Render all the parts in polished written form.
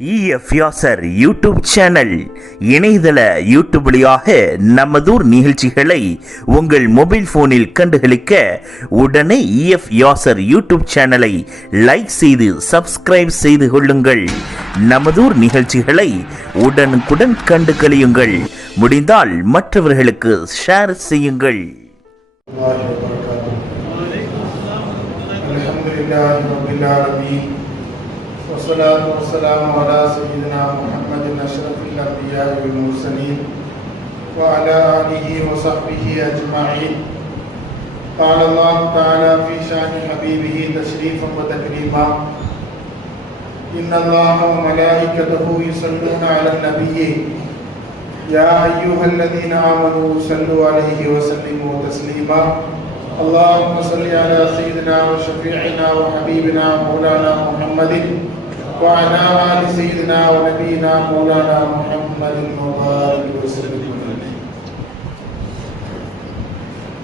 EF Yasar YouTube channel இணையதள YouTube வழியாக நமதூர் நிகழ்ச்சிகளை உங்கள் மொபைல் போனில் கண்டுகளிக்க உடனே இஎஃப் யாசர் யூடியூப் சேனலை லைக் செய்து சப்ஸ்கிரைப் செய்து கொள்ளுங்கள். நமதூர் நிகழ்ச்சிகளை உடனுக்குடன் கண்டு கழியுங்கள். முடிந்தால் மற்றவர்களுக்கு ஷேர் செய்யுங்கள். والصلاة والسلام على سيدنا محمد أشرف الأنبياء والمرسلين وعلى آله وصحبه أجمعين. قال الله تعالى في شأن حبيبه تشريفا وتكريما: إن الله وملائكته يصلون على النبي يا أيها الذين آمنوا صلوا عليه وسلموا تسليما. اللهم صل على سيدنا وشفيعنا وحبيبنا مولانا محمد وعلى آل سيدنا ونبينا مولانا محمد وبارك وسلم.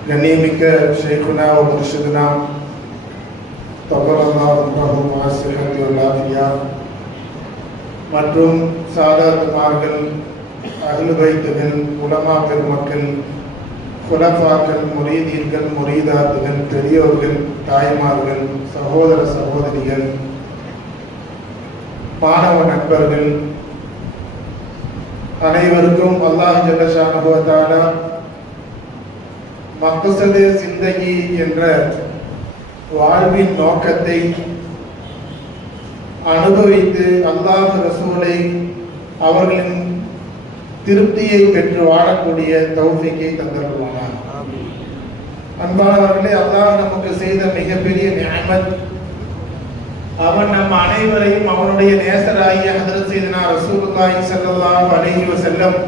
கண்ணியமிக்க ஷேகுனா வ முர்ஷிதுனா தகவல்லாஹு அன்ஹு வாசிஹத்தி வல் ஆஃபியா மற்றும் சாதாத்துமார்கள், அஹ்லு பைத்துகள், உலமா பெருமக்கள், குலஃபாக்கள், முரீதீன்கள், முரீதாத்துகள், பெரியோர்கள், தாய்மார்கள், சகோதர சகோதரிகள், மாணவ நண்பர்கள் அனைவருக்கும் அல்லாஹ் ஜல்ல ஷானஹு வ தஆலா மக்ஸதே ஜிந்தகி என்ற வாழ்வின் நோக்கத்தை அனுபவித்து அல்லாஹ் ரசூலை அவர்களின் திருப்தியை பெற்று வாழக்கூடிய தௌஃபீக்கை தந்தருள்வானார். அன்பானவர்களே, அல்லாஹ் நமக்கு செய்த மிகப்பெரிய நிஅமத், அவன் நம் அனைவரையும் அவனுடைய நேசராகிய ஹஜ்ரத் சையதுனா ரசூலுல்லாஹி ஸல்லல்லாஹு அலைஹி வஸல்லம்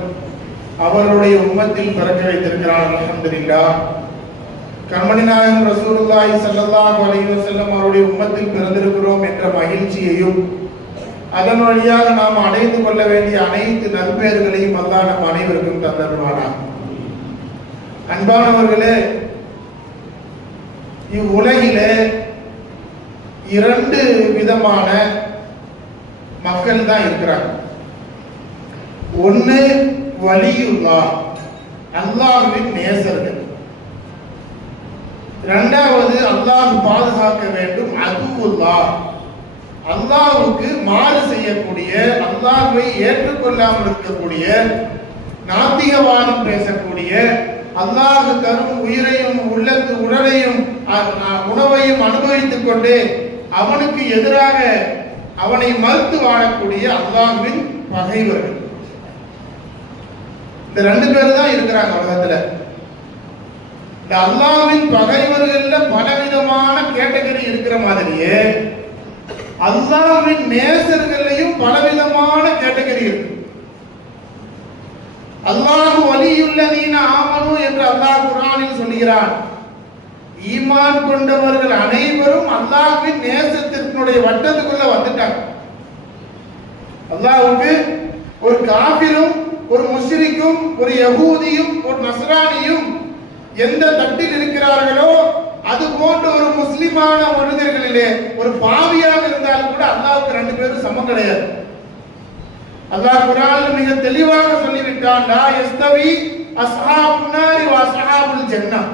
அவருடைய உம்மத்தில் பிறக்க வைத்திருக்கிறான். அல்ஹம்துலில்லாஹ். கண்மணி நாயகம் ரசூலுல்லாஹி ஸல்லல்லாஹு அலைஹி வஸல்லம் அவருடைய உம்மத்தில் பிறந்திருக்கிறோம் என்ற மகிழ்ச்சியையும் அதன் வழியாக நாம் அடைந்து கொள்ள வேண்டிய அனைத்து நற்பெயர்களையும் அல்லாஹ் நம் அனைவருக்கும் தந்தருள்வானார். அன்பானவர்களே, இவ்வுலகிலே இரண்டு விதமான மக்கள் தான் இருக்கிறாங்க. ஒன்னு வலியுல்லாஹ், அல்லாஹ்வின் நேசர்கள். இரண்டாவது அல்லாஹ் பாதுகாக்க வேண்டும் அதுவுல்லாஹ், அல்லாஹ்வுக்கு மாறு செய்யக்கூடிய, அல்லாஹ்வை ஏற்றுக்கொள்ளாமல் இருக்கக்கூடிய, நாத்திகவாதம் பேசக்கூடிய, அல்லாஹ் தரும் உயிரையும் உடலையும் உணவையும் அனுபவித்துக் கொண்டு அவனுக்கு எதிராக அவனை மறுத்து வாழக்கூடிய அல்லாஹ்வின் பகைவர்கள். இந்த ரெண்டு பேர் தான் இருக்கிறாங்க உலகத்துல. இந்த அல்லாஹ்வின் பகைவர்கள்ல பலவிதமான கேட்டகரி இருக்கிற மாதிரியே அல்லாஹ்வின் நேசர்களையும் பலவிதமான கேட்டகரி இருக்கு. அல்லாஹு வலியுல்லதீன ஆமனு என்று அல்லாஹ் குர்ஆனில் சொல்கிறான். ஈமான் கொண்டவர்கள் அனைவரும் அல்லாஹ்வின் நேசத்தினுடைய வட்டத்துக்குள்ள வந்துட்டாங்க. அல்லாஹ்வுக்கு ஒரு காபிரும், ஒரு முஷ்ரிக்கும், ஒரு யஹூதியும், ஒரு நஸ்ரானியும் எந்த தட்டில் இருக்கிறார்களோ அது போன்ற ஒரு முஸ்லிமான மனிதர்களிலே ஒரு பாவியாக இருந்தாலும் கூட அல்லாஹ்வுக்கு ரெண்டு பேரும் சமம் கிடையாது. அல்லாஹ் குர்ஆனில் மிக தெளிவாக சொல்லிவிட்டான்: லா யஸ்தவி அஸ்ஹாபுன் நாரி வ அஸ்ஹாபுல் ஜன்னah.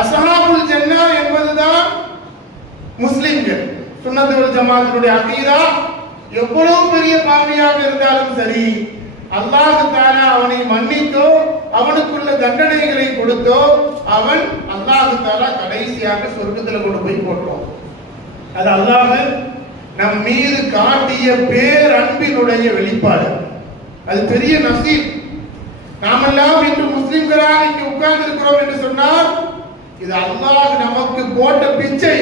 அஸ்ஹாபுல் ஜன்னah என்பதுதான் முஸ்லிம்கள். சுன்னத் வல் ஜமாஅத்துடைய அகீதா, எவ்வளவு பெரிய பாவியாக இருந்தாலும் சரி, அல்லாஹ் தஆலா அவனை மன்னித்தோ அவனுக்குள்ள தண்டனைகளை கொடுத்தோ அவன் அல்லாஹ் தஆலா கடைசியாக சொர்க்கத்துல கொண்டு போய் போடுவான். அது அல்லாஹ் நம் மீது காட்டிய பேரன்பினுடைய வெளிப்பாடு. அது பெரிய நசீப். நாமெல்லாம் இன்று முஸ்லிம்களாக இங்கு உட்கார்ந்து இருக்கிறோம் என்று சொன்னால் இது அல்லாஹ் நமக்கு போட்ட பிச்சை.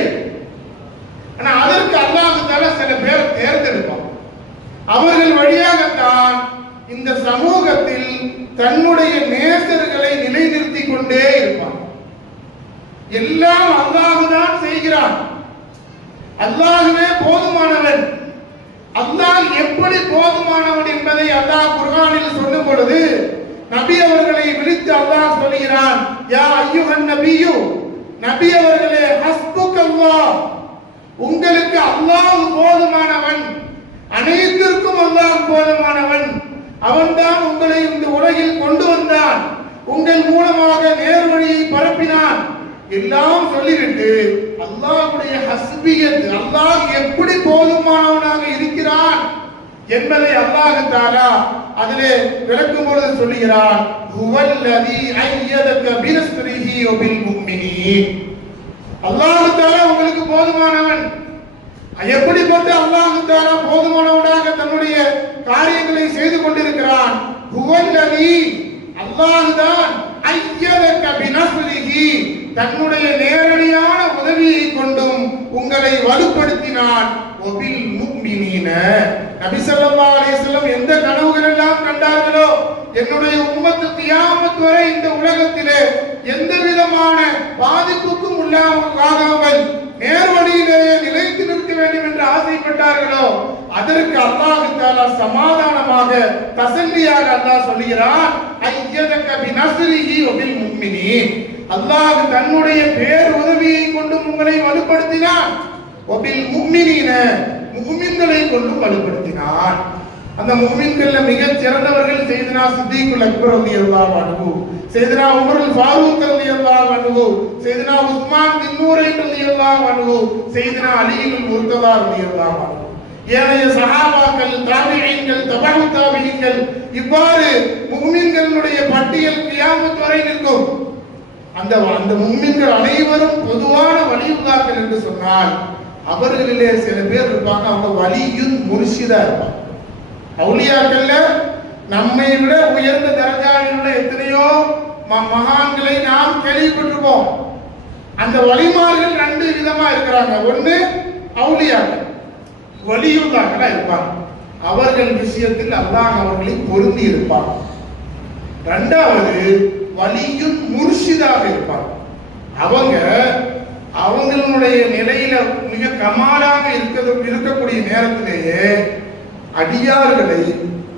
ஆனா அதற்கு அல்லாஹ் தஆலா சில பேரை தேர்ந்தெடுப்பான். அவர்கள் வழியாகத்தான் இந்த சமூகத்தில் தன்னுடைய நேசர்களை நிலைநிறுத்திக் கொண்டே இருப்பான். எல்லாம் அல்லாஹ் தான் செய்கிறான். அல்லாஹ்வே போதுமானவன். அல்லாஹ் எப்படி போதுமானவன் என்பதை அல்லாஹ் குர்ஆனில் சொல்லும் பொழுது நபி அவர்களை விழித்து அல்லாஹ் சொல்கிறான்: யா அய்யுஹன் நபியு, நபி அவர்களே, ஹஸ்புக்கல்லாஹ், உங்களுக்கு அல்லாஹ் போதுமானவன். அவன்தான் உங்களை இந்த உலகில் கொண்டு வந்தான், உங்கள் மூலமாக நேர்வழியை பரப்பினான் எல்லாம் சொல்லிவிட்டு அல்லாஹ்வுடைய ஹஸ்பியத், அல்லாஹ் எப்படி போதுமானவனாக இருக்கிறான் என்பதை அல்லாஹ் தஆலா அதிலே விளக்கும் பொழுது சொல்லுகிறான், ஹுவல்லதி அய்யதக பினஸ்ரிஹி வபில் முஃமினீன். அல்லாஹ் தஆலா உங்களுக்கு போதுமானவன். எப்படிப்பட்ட அல்லாஹ் தஆலா போதுமானவனாக தன்னுடைய காரியங்களை செய்து கொண்டிருக்கிறான். ஹுவல்லதி, அல்லாஹ் தான் அய்யதக பினஸ்ரிஹி, தன்னுடைய நேரடியான உதவியை கொண்டும் உங்களை வலுப்படுத்தினான். வபில் முஃமினீன, நபி ஸல்லல்லாஹு அலைஹி வஸல்லம் எந்த கனவுகள் எல்லாம் கண்டார்களோ, என்னுடைய உம்மத்து கியாமத் வரை இந்த உலகத்திலே எந்த விதமான பாதிப்புக்கும் உள்ளாகாமல் நேர்வழியிலேயே நிலைத்து நிற்க வேண்டும் என்று ஆசைப்பட்டார்களோ, அதற்கு அல்லாஹ் தஆலா சமாதானமாக தஸல்லியாக அல்லாஹ் சொல்கிறான், அய்யதக பினஸ்ரிஹி வபில் முஃமினீன். அல்லாஹ் தன்னுடைய பேர் உதவியை கொண்டு உங்களை வலுப்படுத்தினான். வபில் முஃமினீன, முஃமின்களை கொண்டு வலுப்படுத்தினான். அந்த முஃமின்கள்ல மிகச் சிறந்தவர்கள் சையதுனா சித்திக்குல் அக்பர் ரலியல்லாஹு அன்ஹு, சையதுனா உமருல் ஃபாரூக் ரலியல்லாஹு அன்ஹு, சையதுனா உஸ்மான் பின் நூரைன் ரலியல்லாஹு அன்ஹு, சையதுனா அலியுல் முர்ததா ரலியல்லாஹு அன்ஹு. ஏனைய சஹாபாக்கள், தாபிஈன்கள், தபஉ தாபிஈன்கள், இவ்வாறு முஃமின்களுடைய பட்டியல் கியாமத் வரை நிற்கும். அந்த முஃமின்கள் அனைவரும் பொதுவான வலியுல்லாக்கள் என்று சொன்னால், அவர்களிலே சில பேர் இருப்பாங்க, அவங்க வலியுன் முர்ஷிதா இருப்பாங்க. அவுலியாக்கள்ல நம்மை விட உயர்ந்த தரஜாவில் உள்ள எத்தனையோ மகான்களை நாம் கேள்விப்பட்டிருப்போம். அந்த வலிமார்கள் ரெண்டு விதமா இருக்கிறாங்க. ஒண்ணு அவுலியாக்கள், வலியுல்லாக்களா இருப்பாங்க. அவர்கள் விஷயத்தில் அல்லாஹ் அவர்களை பொருந்தி இருப்பார். இரண்டாவது வலியுன் முர்ஷிதாக இருப்பார். அவங்களுடைய நிலையில மிக கமாலாக இருக்கக்கூடிய நேரத்திலேயே அடியார்களை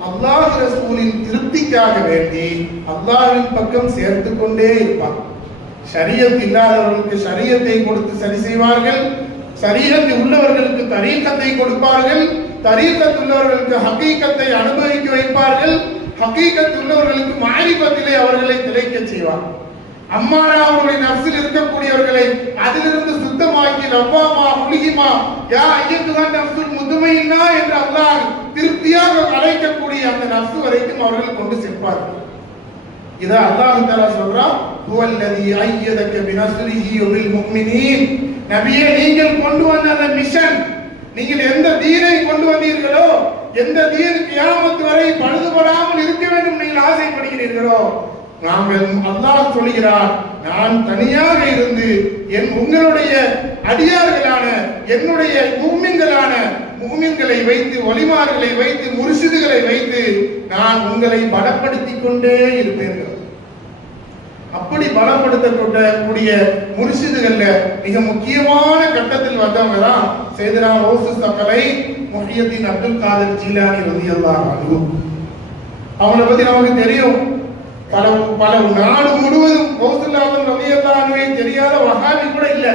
அல்லாஹ் ரசூலின் திருப்திக்காக வேண்டி அல்லாஹ்வின் பக்கம் சேர்த்து கொண்டே இருப்பார். ஷரியத் இல்லாதவர்களுக்கு ஷரியத்தை கொடுத்து சரி செய்வார்கள், ஷரியத் உள்ளவர்களுக்கு தரீகத்தை கொடுப்பார்கள், தரீகத் உள்ளவர்களுக்கு ஹகீகத்தை அனுபவிக்க வைப்பார்கள், ஹகீகத் உள்ளவர்களுக்கு மாரிபத்திலே அவர்களை திளைக்க செய்வார்கள். அம்மாரா அவருடைய நஃப்ஸில் இருக்கக்கூடியவர்களை அதிலிருந்து சுத்தமாக்கி லவ்வாமா உலிஹிமா யா அய்யத்துஹா நஃப்ஸுல் முத்மயின்னா என்று அல்லாஹ் திருப்தியாக அழைக்கக்கூடிய அந்த நஃப்ஸ் வரைக்கும் அவர்கள் கொண்டு செல்வார்கள். இத அல்லாஹ் தஆலா சொல்றான், ஹுவல்லதி அய்யதக பினஸ்ரிஹி வபில் முஃமினீன். நபியே, நீங்கள் கொண்டு வந்த அந்த மிஷன், நீங்கள் எந்த தீனை கொண்டு வந்தீர்களோ, எந்த தீன் கியாமத் வரை பழுதுபடாமல் இருக்க வேண்டும் நீங்கள் ஆசைப்படுகிறீர்களோ, நாங்கள் அல்லாஹ் சொல்கிறார், நான் தனியாக இருந்து உங்களுடைய அடியார்களான என்னுடைய முஃமின்களை வைத்து, வலிமார்களை வைத்து, முர்ஷிதுகளை வைத்து நான் உங்களை பலப்படுத்திக் கொண்டே இருப்பேன். அப்படி பலப்படுத்தக்கூடிய முர்ஷிதுகள்ல மிக முக்கியமான கட்டத்தில் வந்தவங்க தான் சையதுனா கௌஸ் ஸகலை முஹியத்தீன் அப்துல் காதிர் ஜீலானி ரலியல்லாஹு அன்ஹு. அவங்களை பத்தி நமக்கு தெரியும். பல நாடு முழுவதும் கௌசுல் ஆலம் ரலியல்லாஹு அன்ஹுவை தெரியாத வஹாபி கூட இல்ல.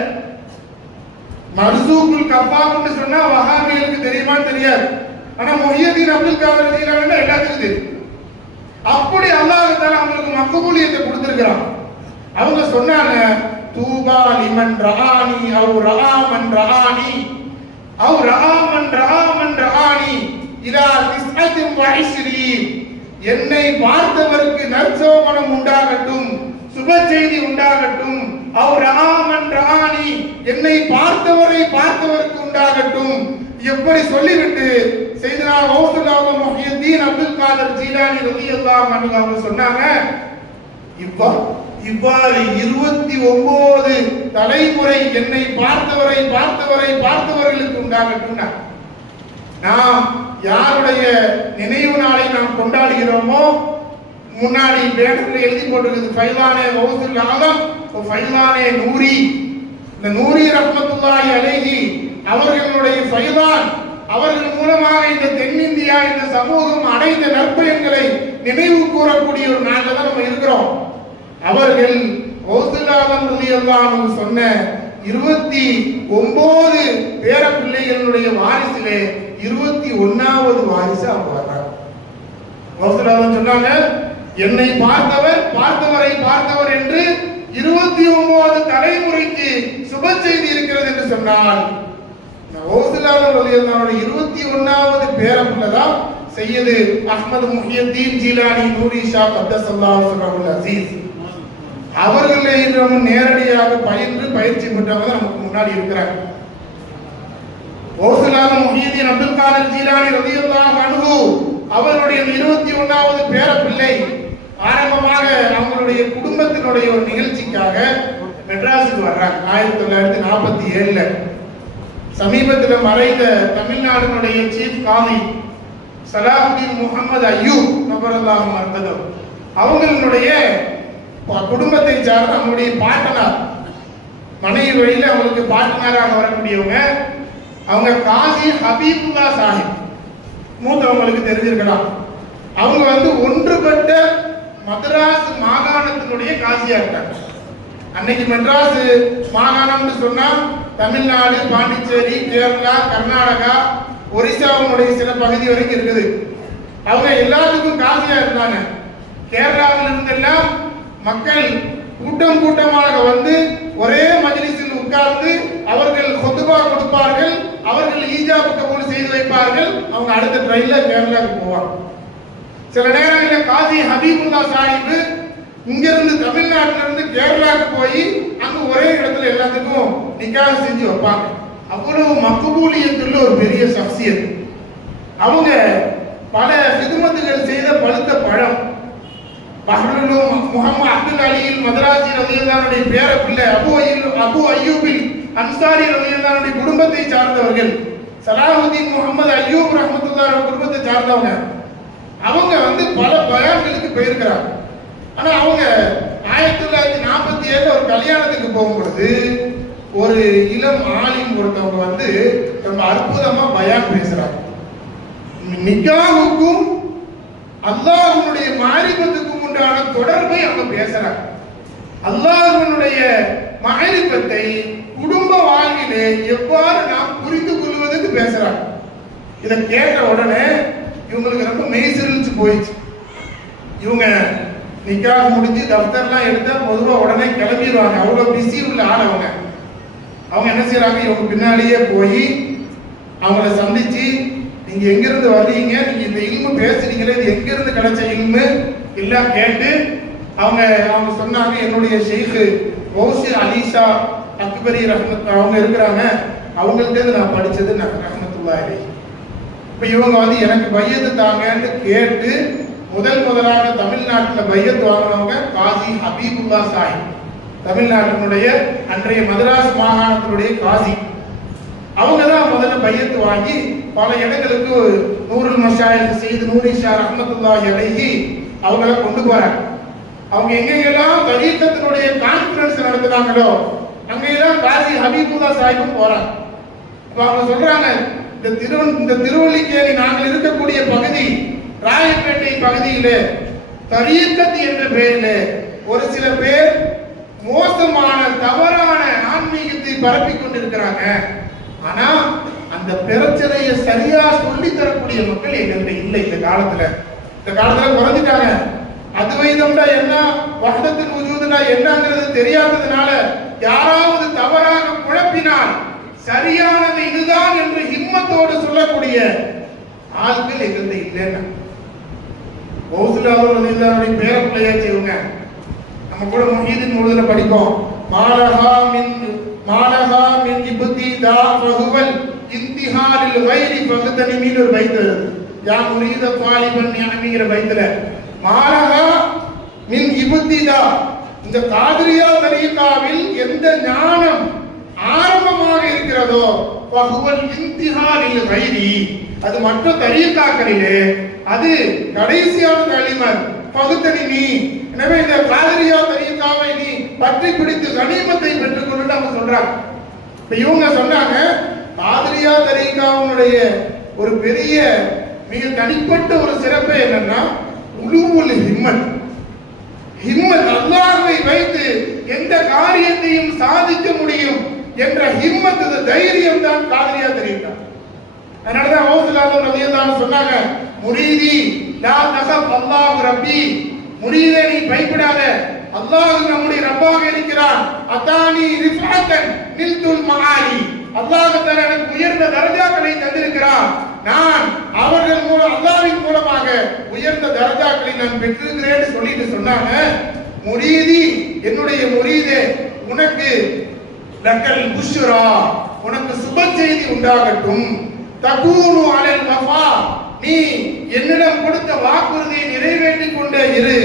மர்சூக்குல் கஃபாப்னு சொன்னா வஹாபிகளுக்கு தெரியுமா தெரியாது. ஆனா முஹியத்தீன் அப்துல் காதிர் ஜீலானி எல்லாத்துக்கும் தெரியும். அப்படி அல்லாஹ் தஆலா அவங்களுக்கு மக்பூலியத்தை கொடுத்திருக்கிறான். அவங்க சொன்னாங்க, தூபா லிமன் ரஆனி அவ் ரஆ மன் ரஆனி அவ் ரஆ மன் ரஆனி இலா 29. என்னை பார்த்தவருக்கு நற்சோபனம் உண்டாகட்டும், சுப செய்தி உண்டாகட்டும். அவ் ரஆ மன் ரஆனி, என்னை பார்த்தவருக்கு உண்டாகட்டும். எப்படி சொல்லிவிட்டு சையதுனா கௌசுல் ஆலம் முஹியத்தீன் அப்துல் காதிர் ஜீலானி ரலியல்லாஹு அன்ஹு அவங்க சொன்னாங்க, இவ்வாறு 29 தலைமுறை என்னை பார்த்தவர்களுக்கு உண்டாகட்டும். நாம் யாருடைய நினைவு நாளை நாம் கொண்டாடுகிறோமோ, முன்னாடி பேனர்ல எழுதி போட்டிருக்குது ஃபைலானே கௌசுல் ஆலம் ஃபைலானே நூரி. இந்த நூரி ரஹ்மத்துல்லாஹி அலைஹி அவர்களுடைய ஃபைலான், அவர்கள் மூலமாக இந்த தென்னிந்தியா இந்த சமூகம் அடைந்த நற்பயன்களை நினைவு கூறக்கூடிய ஒரு நாட்டில் தான் நம்ம இருக்கிறோம். அவர்கள் கௌசுல் ஆலம் ரலியல்லாஹு அன்ஹு சொன்ன 29 பேர பிள்ளைகளுடைய வாரிசிலே 21வது வாரிசு அவங்க வர்றாங்க. கௌசுல்லாஹ் சொன்னாங்க, என்னை பார்த்தவரை பார்த்தவர் என்று 29 தலைமுறைக்கு சுப செய்தி இருக்கிறது என்று சொன்னார். கௌசுல்லாஹ் ரலியல்லாஹு அன்ஹு 21வது பேரப்புள்ளதான் சையது அஹ்மத் முஹியத்தீன் ஜீலானி நூரி ஷா கத்தஸல்லாஹு சிர்ரஹுல் அஸீஸ். அவர்களே நம்ம நேரடியாக பயிற்சி பெற்றவங்க நமக்கு முன்னாடி இருக்கிறாங்க. கௌசுல்லாஹ் முஹியத்தீன் அப்துல் காதர் ஜீலானி ரலியல்லாஹு அன்ஹு அவருடைய 21வது பேரப்பிள்ளை ஆரம்பமாக அவங்களுடைய குடும்பத்தினுடைய ஒரு நிகழ்ச்சிக்காக மெட்ராஸுக்கு வர்றாங்க 1947. சமீபத்தில் மறைந்த தமிழ்நாட்டினுடைய சீஃப் காதி சலாஹுதீன் முகமது அய்யூப் நபரல்லாஹு மர்தது அவங்களுடைய குடும்பத்தை சார்ந்த அவங்களுடைய பாட்டனார், மனைவி வழியில் அவங்களுக்கு பாட்டனாராக வரக்கூடியவங்க அவங்க காசி ஹபீபுல்லா சாஹிப். மூத்தவங்களுக்கு தெரிஞ்சிருக்கலாம். அவங்க ஒன்றுபட்ட மதராஸ் மாகாணத்தினுடைய காசியா இருக்காங்க. அன்னைக்கு மெட்ராஸ் மாகாணம்னு சொன்னா தமிழ்நாடு, பாண்டிச்சேரி, கேரளா, கர்நாடகா, ஒரிசாவுடைய சில பகுதி வரைக்கும் இருக்குது. அவங்க எல்லாத்துக்கும் காசியா இருந்தாங்க. கேரளாவில் இருந்தெல்லாம் மக்கள் கூட்டம் கூட்டமாக ஒரே மஜ்லிஸில் உட்கார்ந்து அவர்கள் ஹுத்பா கொடுப்பார்கள், அவர்கள் ஈஜாப் கபூல் செய்து வைப்பார்கள். அவங்க அடுத்த ட்ரெயின்ல கேரளாவுக்கு போவாங்க. சில நேரங்களில் காசி ஹபீபுல்லா சாஹிப் இங்கிருந்து தமிழ்நாட்டில இருந்து கேரளாவுக்கு போய் அங்க ஒரே இடத்துல எல்லாத்துக்கும் நிக்காஹ் செஞ்சு வைப்பாங்க. அவ்வளவு மக்பூலியத்துள்ள ஒரு பெரிய சக்சியத். அவங்க பல ஹிதுமத்துகள் செய்த பழுத்த பழம். முகமது அப்துல் அலியில் மதராசி ரலியல்லாஹுடைய பேரப்பிள்ளை அபு அய்யூபில் அன்சாரி ரலியல்லாஹுடைய குடும்பத்தை சார்ந்தவர்கள். சலாஹுதீன் முகமது அய்யூப் ரஹ்மத்துல்லாஹி குடும்பத்தை சார்ந்தவங்க. அவங்க பல பயான்களுக்கு போயிருக்கிறாங்க. ஆனா அவங்க 1947 ஒரு கல்யாணத்துக்கு போகும்பொழுது ஒரு இளம் ஆலிம் ஒருத்தவங்க ரொம்ப அற்புதமா பயான் பேசுறாங்க. நிக்காஹுக்கும் அல்லாஹ்வுடைய மாரிபத்துக்கும் உண்டான தொடர்பை அவங்க பேசுறாங்க. அல்லாஹ்வுடைய மாரிபத்தை குடும்ப வாழ்விலே எவ்வாறு நாம் புரிந்து கொள்வதற்கு பேசுறாங்க. இதை கேட்ட உடனே இவங்களுக்கு ரொம்ப மெய்சிலிச்சு போயிடுச்சு. இவங்க நிக்காஹ் முடிஞ்சு தப்தர்லாம் எடுத்தா பொதுவா உடனே கிளம்பிடுவாங்க. அவ்வளவு பிஸி உள்ள ஆள் அவங்க. அவங்க என்ன செய்யறாங்க, இவங்க பின்னாடியே போய் அவங்கள சந்திச்சு, நீங்க எங்கிருந்து வர்றீங்க, நீங்க இந்த இல்மு பேசுறீங்களே, இது எங்கிருந்து கிடைச்ச இல்மு எல்லாம் கேட்டு அவங்க சொன்னாங்க, என்னுடைய ஷேக் ஓசி அலிஷா அக்பரி ரஹ்மத் அவங்க இருக்கிறாங்க, அவங்கள்ட்ட நான் படிச்சது ரஹ்மத்துல்லாஹி அலைஹி. இப்ப இவங்க எனக்கு பையத்து தாங்கன்னு கேட்டு முதலாக தமிழ்நாட்டில் பையத்து வாங்கினவங்க காசி ஹபீபுல்லா சாஹிப், தமிழ்நாட்டினுடைய அன்றைய மதராஸ் மாகாணத்தினுடைய காசி. அவங்க தான் முதல்ல பையத்து வாங்கி பல இடங்களுக்கு நூருல் மஷாயிக் செய்து நூரி ஷா ரஹ்மத்துல்லாஹி அலைஹி அவங்கள கொண்டு போறாங்க. அவங்க எங்கெங்கெல்லாம் தரீக்கத்தினுடைய கான்ஃபரன்ஸ் நடத்துனாங்களோ அங்கெல்லாம் காசி ஹபீபுல்லா சாஹிப்பும் போறாங்க. அப்ப அவங்க சொல்றாங்க, இந்த திருவல்லிக்கேணி நாங்கள் இருக்கக்கூடிய பகுதி ராயப்பேட்டை பகுதியிலே தரீக்கத் என்ற பெயரிலே ஒரு சில பேர் மோசமான தவறான ஆன்மீகத்தை பரப்பிக் கொண்டிருக்கிறாங்க. ஆனா அந்த பிரச்சனையை சரியா சொல்லி தரக்கூடிய மக்கள் எங்கள்கிட்ட இல்லை. இந்த காலத்துல குறைஞ்சிட்டாங்க. அத்வைதம்னா என்ன, வஹ்தத்துல் வஜூதுனா என்னங்கிறது தெரியாததுனால யாராவது தவறாக குழப்பினால் சரியானது இதுதான் என்று ஹிம்மத்தோடு சொல்லக்கூடிய ஆட்கள் எங்கள்கிட்ட இல்லைன்னா. கௌசுல்லாஹுடைய பேரப்பிள்ளையாச்சு இவங்க. நம்ம கூட முஹீதின் முழுதுல படிப்போம், மாலஹா மின் இப்திதா ஃபஹுவல் இன்திஹாலில் கைரி ஃபஹ்தனிமின் ஒரு பைத் வருது. யா முரீத ஃபாலிபன் நிஅமிங்கிற பைத்துல மாலஹா மின் இப்திதா, இந்த காதிரியா தரீகாவில் எந்த ஞானம் ஆரம்பமாக இருக்கிறதோ ஃபஹுவல் இன்திஹாலில் கைரி, அது மற்ற தரீகாக்களிலே அது கடைசியான கலிமத் பகுத்தனிமி. எனவே இந்த காதிரியா தரீகாவை நீ பற்றி பிடித்து கனிமத்தை பெற்றுக்கொண்டு அவங்க சொல்றாங்க. இப்ப இவங்க சொன்னாங்க, காதிரியா தரீகாவுடைய ஒரு பெரிய மிக தனிப்பட்ட ஒரு சிறப்பு என்னன்னா உலூவுல் ஹிம்மத். அல்லாஹ்வை வைத்து எந்த காரியத்தையும் சாதிக்க முடியும் என்ற ஹிம்மத், தைரியம் தான் காதிரியா தரீகா. அதனாலதான் கௌசுல்லாஹ் ரலியல்லாஹு அன்ஹு சொன்னாங்க, முரீதி லா தகப் அல்லாஹ் ரப்பி, முரீதே நீ பயப்படாத, அல்லாஹ் நம்முடைய ரப்பாக இருக்கிறான். அதானி ரிஃபாத்தன் நில்துல் மஆலி, அல்லாஹ் தஆலா எனக்கு உயர்ந்த தரஜாக்களை தந்திருக்கிறான். நான் அவர்கள் மூலம் அல்லாஹ்வின் மூலமாக உயர்ந்த தரஜாக்களை நான் பெற்றிருக்கிறேன்னு சொல்லிட்டு சொன்னாங்க. முரீதி, என்னுடைய முரீதே, உனக்கு லக்கல் புஷ்ரா, உனக்கு சுப செய்தி உண்டாகட்டும். தகூனு அலல் வஃபா, நீ என்னிடம் கொடுத்த வாக்குறுதியை நிறைவேற்றிக் கொண்டே இரு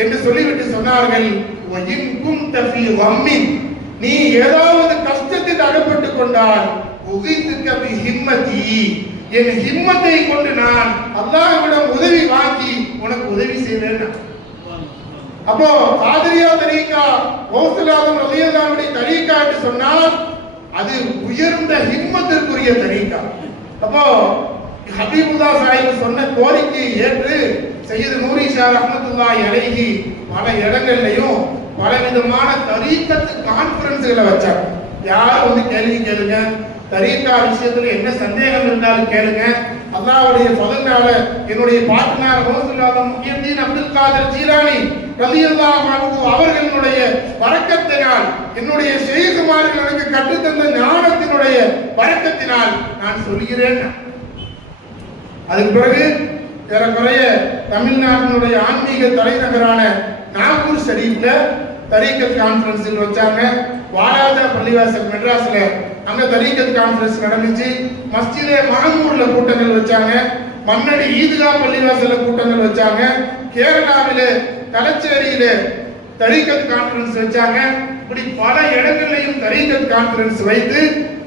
என்று சொல்லிவிட்டு சொன்னார்கள். வயின் குன்த ஃபீ கம்மின், நீ ஏதாவது கஷ்டத்தில் அகப்பட்டுக் கொண்டால் உகித்துக்க பி ஹிம்மதி, என் ஹிம்மத்தை கொண்டு நான் அல்லாஹ்விடம் உதவி வாங்கி உனக்கு உதவி செய்வேன். அப்போ காதிரியா தரீகா, கௌசுல் ஆதம் ரலியல்லாஹு அன்ஹு தரீகா என்று சொன்னால் அது உயர்ந்த ஹிம்மத்திற்குரிய தரீகா. அப்போ ஹபீபுல்லாஹ் சாஹிப் சொன்ன கோரிக்கையை ஏற்று சையது நூரி ஷா ரஹ்மத்துல்லாஹி அலைஹி பல இடங்கள்லையும் பலவிதமான தரீக்கத்து கான்ஃபரன்ஸ்களை வச்சாங்க. யாரும் வந்து கேள்வி கேளுங்க, தரீக்கா விஷயத்துல என்ன சந்தேகம் இருந்தாலும் கேளுங்க. அல்லாஹ்வுடைய ஃபضلனால என்னுடைய பாட்னார் கௌசுல் ஆதம் முஹியுத்தீன் அப்துல் காதர் ஜீலானி ரலியல்லாஹு அன்ஹு அவர்களுடைய பரக்கத்தினால், என்னுடைய ஷேகுமார்கள் எனக்கு கற்றுத்தந்த ஞானத்தினுடைய பரக்கத்தினால் நான் சொல்கிறேன். அதுக்கு பிறகு ஏறக்குறைய தமிழ்நாட்டினுடைய ஆன்மீக தலைநகரான நாகூர் ஷரீஃப்ல தரீக்கத் கான்ஃபரன்ஸ் வச்சாங்க. வாலாஜா பள்ளிவாசல் மெட்ராஸ்ல அங்க தரீக்கத் கான்ஃபரன்ஸ் நடந்துச்சு. மஸ்ஜிதே மஹமூர்ல கூட்டங்கள் வச்சாங்க. மன்னடி ஈத்கா பள்ளிவாசல்ல கூட்டங்கள் வச்சாங்க. கேரளாவில தலச்சேரியில தரீக்கத் கான்ஃபரன்ஸ் வச்சாங்க. இப்படி பல இடங்களையும் தரீக்கத் கான்ஃபரன்ஸ் வைத்து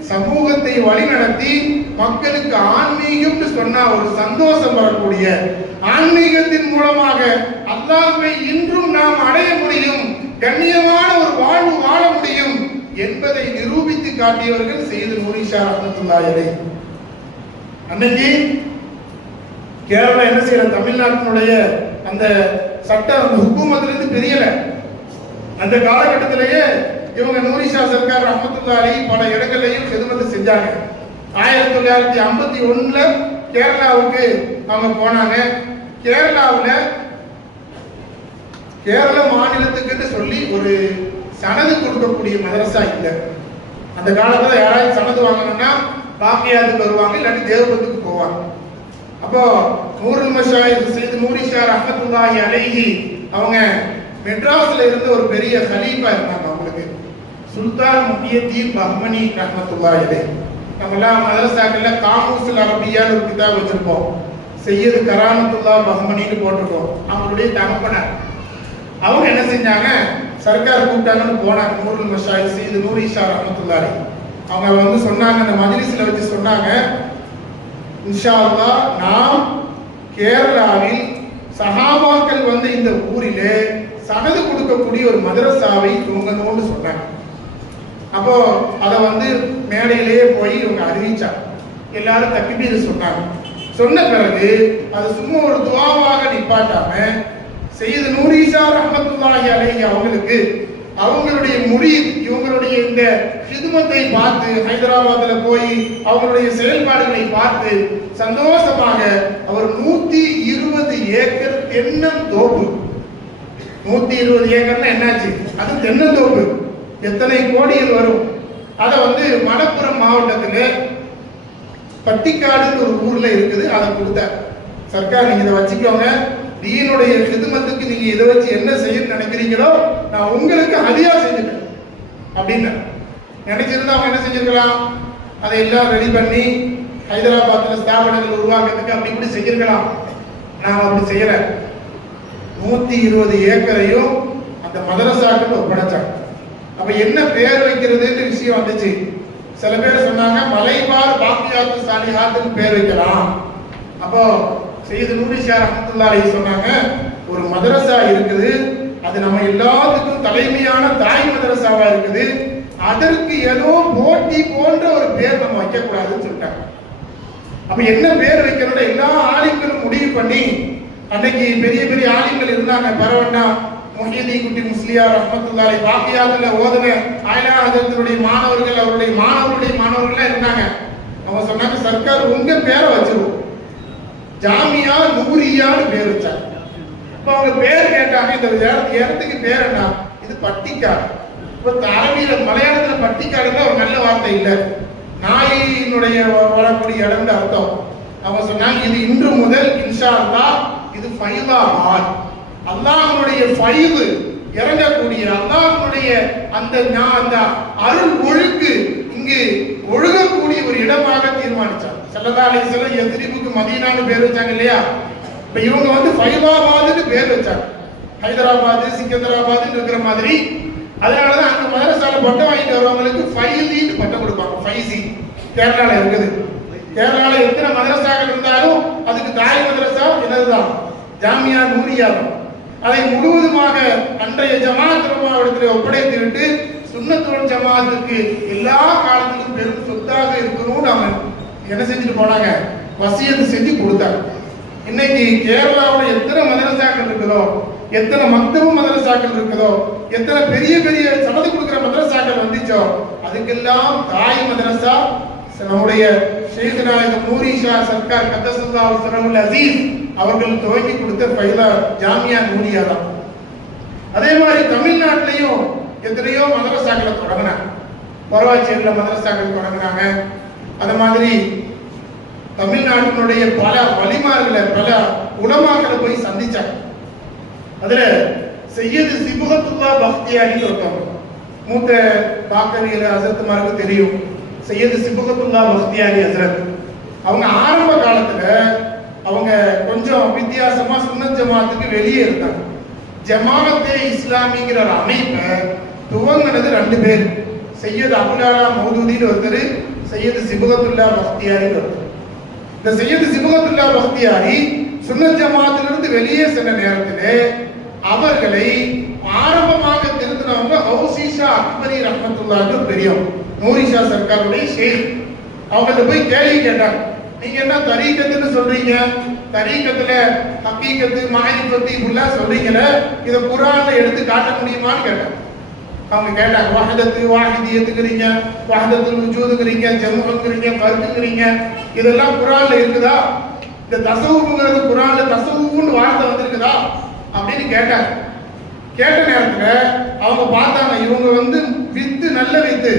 சமூகத்தை வழிநடத்தி மக்களுக்கு ஆன்மீகம்னு சொன்னா ஒரு சந்தோஷம் வரக்கூடிய, ஆன்மீகத்தின் மூலமாக அல்லாஹ்வை இன்றும் நாம் அடைய முடியும், கண்ணியமான ஒரு வாழ்வு வாழ முடியும் என்பதை நிரூபித்து காட்டியவர்கள் சையது நூரி ஷா ரஹ்மத்துல்லாஹி அலைஹி. அன்னைக்கு கேரளா என்ன செய்யற, தமிழ்நாட்டினுடைய அந்த சட்டம் அந்த ஹுக்கூமத்திலிருந்து தெரியல. அந்த காலகட்டத்திலேயே இவங்க நூரி ஷா சர்க்கார் ரஹ்மத்துல்லாஹி அலைஹி பல இடங்களையும் ஹிதமத் செஞ்சாங்க. 1951ல கேரளாவுக்கு அவங்க போனாங்க. கேரள மாநிலத்துக்கு சொல்லி ஒரு சனது கொடுக்கக்கூடிய மதரசா இல்லை. அந்த காலத்துல யாராவது சனது வாங்கணும்னா பாக்கியாத்துக்கு வருவாங்க, இல்லாட்டி தேவபந்துக்கு போவாங்க. அப்போ நூருல் மஷாயிக் சையது நூரி ஷா ரஹ்மத்துல்லாஹி அலைஹி அவங்க மெட்ராஸ்ல இருந்து ஒரு பெரிய கலீஃபா இருந்தாங்க. அவங்களுக்கு சுல்தான் முஹியுத்தீன் பஹ்மனி ரஹ்மத்துல்லாஹி அலைஹி. நம்மலாம் மதரசாக்கள்ல காமூசுல் அரபியான்னு ஒரு கிதாப் வச்சிருப்போம். சையது கராமத்துல்லாஹ் பஹ்மனின்னு போட்டிருக்கோம். அவங்களுடைய தகப்பனார். அவங்க என்ன செஞ்சாங்க, சர்க்கார் கூப்பிட்டாங்கன்னு போனாங்க. நூருல் மஷாயிக் சையது நூரி ஷா ரஹ்மத்துல்லாஹி அலைஹி அவங்க வந்து சொன்னாங்க, அந்த மஜ்லிஸ்ல வச்சு சொன்னாங்க, இன்ஷா அல்லாஹ் நாம் கேரளாவில் சஹாபாக்கள் வந்து இந்த ஊரிலே சனது கொடுக்கக்கூடிய ஒரு மதரசாவை துவங்கணும்னு சொன்னாங்க. அப்போ அதை வந்து மேடையிலேயே போய் இவங்க அறிவிச்சாங்க. எல்லாரும் தக்பீர் சொன்னாங்க. சொன்ன பிறகு அது சும்மா ஒரு துஆவாக நிப்பாட்டாம சையது நூரி ஷா ரஹ்மத்துல்லாஹி அலைஹி அவங்களுக்கு அவங்களுடைய முரீத் இவங்களுடைய இந்த ஹிதுமத்தை பார்த்து ஹைதராபாத்ல போய் அவங்களுடைய செயல்பாடுகளை பார்த்து சந்தோஷமாக அவர் 120 ஏக்கர் தென்னந்தோப்பு, 120 ஏக்கர்னா என்னாச்சு, அது தென்னந்தோப்பு எத்தனை கோடிகள் வரும். அதை வந்து மலப்புரம் மாவட்டத்தில் பட்டிக்காடுன்னு ஒரு ஊர்ல இருக்குது. அதை கொடுத்தார் சர்க்கார், நீங்க இதை வச்சுக்கோங்க, தீனுடைய ஹிதுமத்துக்கு நீங்க இதை வச்சு என்ன செய்ய நினைக்கிறீங்களோ நான் உங்களுக்கு ஹதியா செஞ்சுட்டேன் அப்படின்னு நினைச்சிருந்தா அவங்க என்ன செஞ்சிருக்கலாம், அதை எல்லாம் ரெடி பண்ணி ஹைதராபாத்ல ஸ்தாபனங்கள் உருவாக்குறதுக்கு அப்படி இப்படி செஞ்சிருக்கலாம். நான் அப்படி செய்யல. 120 ஏக்கரையும் அந்த மதரசாக்கு ஒப்படைச்சாங்க. அப்ப என்ன பேர் வைக்கிறதுன்னு விஷயம் வந்துச்சு. சில பேர் சொன்னாங்க மலைபார் பாக்கியாத்து சாலிஹாத்துன்னு பேர் வைக்கலாம். அப்போ சையது நூரி ஷா ரஹ்மத்துல்லாஹி அலைஹி சொன்னாங்க, ஒரு மதரசா இருக்குது, அது நம்ம எல்லாத்துக்கும் தலைமையான தாய் மதரசாவா இருக்குது, அதற்கு ஏதோ போட்டி போன்ற ஒரு பேர் நம்ம வைக்க கூடாதுன்னு சொல்லிட்டாங்க. அப்ப என்ன பேர் வைக்கணும் எல்லா ஆலிம்களும் முடிவு பண்ணி, அன்னைக்கு பெரிய பெரிய ஆலிம்கள் இருந்தாங்க. பரவண்ணா முஹியுத்தீன் குட்டி முஸ்லியார் ரஹ்மத்துல்லாஹி அலைஹி பாக்கியாத்துல ஓதுன ஆயிலா ஹஜரத்துடைய மாணவர்கள், அவருடைய மாணவர்களுடைய மாணவர்கள்லாம் இருந்தாங்க. அவங்க சொன்னாங்க, சர்க்கார் உங்க பேரை வச்சிருவோம், ஜாமியா நூரியான்னு பேர் வச்சாங்க. இப்ப அவங்க பேர் கேட்டாங்க, இந்த இடத்துக்கு பேர் என்ன? இது பட்டிக்காடு. இப்ப அரபியில மலையாளத்துல பட்டிக்காடுன்னா ஒரு நல்ல வார்த்தை இல்ல, நாயினுடைய வரக்கூடிய இடம் அர்த்தம். அவங்க சொன்னாங்க இது இன்று முதல் இன்ஷா அல்லாஹ் இது ஃபைதாபாத், அல்லாஹ்வுடைய ஃபைது இறங்கக்கூடிய அல்லாஹ்வுடைய அந்த அருள் ஒழுக்கு இங்கு ஒழுகக்கூடிய ஒரு இடமாக தீர்மானிச்சாங்க. ஸல்லல்லாஹு அலைஹி வஸல்லம் யத்ரிபுக்கு மதீனான்னு பேர் வச்சாங்க இல்லையா? இப்ப இவங்க வந்து ஃபைதாபாத்னு பேர் வச்சாங்க. ஹைதராபாத் சிக்கந்தராபாத்னு இருக்கிற மாதிரி. அதனாலதான் அங்க மதரசால பட்டம் வாங்கிட்டு வரவங்களுக்கு ஃபைசின்னு பட்டம் கொடுப்பாங்க. ஃபைசி கேரளால இருக்குது. கேரளால எத்தனை மதரசாக்கள் இருந்தாலும் அதுக்கு தாய் மதரசா என்னதுதான்? ஜாமியா நூரியா தான். அதை முழுவதுமாக அன்றைய ஜமாத் இடத்துல ஒப்படைத்து விட்டு சுன்னத்துல் ஜமாத்துக்கு எல்லா காலத்திலும் பெரும் சொத்தாக இருக்கணும்னு அவங்க என்ன செஞ்சுட்டு போனாங்க? வசியத்தை செஞ்சு கொடுத்தாங்க. இன்னைக்கு கேரளாவோட எத்தனை மதரசாக்கள் இருக்குதோ, எத்தனை மக்தபு மதரசாக்கள் இருக்குதோ, எத்தனை பெரிய பெரிய சமது கொடுக்கிற மதரசாக்கள் வந்துச்சோ, அதுக்கெல்லாம் தாய் மதரசா நம்முடைய ஷேக் நாயகம் நூரி ஷா சர்க்கார் கத்தஸல்லாஹு ஸரவுல் அஸீஸ் அவர்கள் துவக்கி கொடுத்த ஃபைதா ஜாமியா நூரியா தான். அதே மாதிரி தமிழ்நாட்டிலையும் எத்தனையோ மதரசாக்களை தொடங்கினாங்க. பரவாச்சேரியில மதரசாக்கள் தொடங்கினாங்க. அது மாதிரி தமிழ்நாட்டினுடைய பல வலிமார்களை பல உலமாக்களை போய் சந்திச்சாங்க. அதுல சையது சிபுகத்துல்லா பக்தியாரி ஒருத்தவங்க, மூத்த பாக்கவியல ஹசரத்துமாருக்கு தெரியும். சையது சிபுகத்துல்லா பக்தியாரி ஹசரத் அவங்க ஆரம்ப காலத்துல அவங்க கொஞ்சம் வித்தியாசமா சுன்னத் ஜமாத்துக்கு வெளியே இருந்தாங்க. ஜமாஅத்தே இஸ்லாமிங்கிற ஒரு அமைப்பை துவங்கினது 2 பேர். சையது அபுலாலா மௌதூதின்னு ஒருத்தர், சையது சிபுகத்துல்லா பக்தியாரின்னு ஒருத்தர். இந்த சையது சிபுகத்துல்லா பக்தியாரி சுன்னத் ஜமாத்திலிருந்து வெளியே சென்ற நேரத்திலே அவர்களை ஆரம்பமாக திருத்தினவங்க ஹவுசிஷா அக்பரி ரஹ்மத்துல்லாஹி பெரியவங்க, நூரிஷா சர்க்காருடைய ஷேக். அவங்கள்ட்ட போய் கேள்வி கேட்டாங்க, நீங்க என்ன தரீக்கத்துன்னு சொல்றீங்க, தரீக்கத்துல ஹக்கீகத்து மாரிஃபத்து இப்படிலாம் சொல்றீங்கல, இதை குர்ஆன்ல எடுத்து காட்ட முடியுமான்னு கேட்டாங்க. அவங்க கேட்டாங்க, வஹதத்து வாஹிதியத்துக்குறீங்க, வஹதத்துல் வஜூதுக்குறீங்க, ஜம்உக்குறீங்க, ஃபர்க்குறீங்க, இதெல்லாம் குர்ஆன்ல இருக்குதா? இந்த தஸவுஃப்ங்கிறது குர்ஆன்ல தஸவுஃப்னு வார்த்தை வந்திருக்குதா அப்படின்னு கேட்டாங்க. கேட்ட நேரத்துல அவங்க பார்த்தாங்க, இவங்க வந்து வித்து நல்ல வித்து,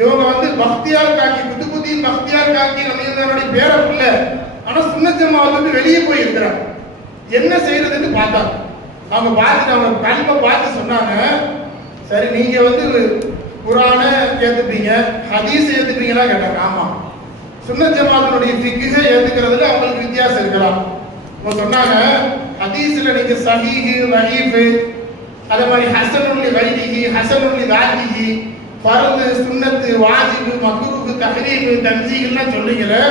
இவங்க வந்து பக்தியார் காக்கி குத்துபுத்தீன் பக்தியார் காக்கி நம்மளுடைய பேர பிள்ளை, ஆனா சுன்னத் ஜமாஅத்துக்கு வெளியே போய் இருக்கிறாங்க. என்ன செய்யறதுன்னு பார்த்தாங்க. அவங்க பார்த்துட்டு அவங்க கல்வை பார்த்து சொன்னாங்க, சரி நீங்க வந்து குர்ஆனை ஏத்துப்பீங்க, ஹதீஸ் ஏத்துப்பீங்களா கேட்டாங்க. ஆமா. சுன்னத் ஜமாஅத்துடைய ஃபிக்ஹை ஏத்துக்கிறதுல அவங்களுக்கு வித்தியாசம் இருக்கலாம். அவங்க சொன்னாங்க, ஹதீஸ்ல நீங்க சஹீஹ் தஈஃப், அதே மாதிரி ஹஸனுல் லிகைரிஹி ஹஸனுல் லிதாத்திஹி, ஃபர்து சுன்னத்து வாஜிபு மக்ரூஹ் தஹ்ரீம் தன்ஸீஹ்லாம் சொல்றீங்களே,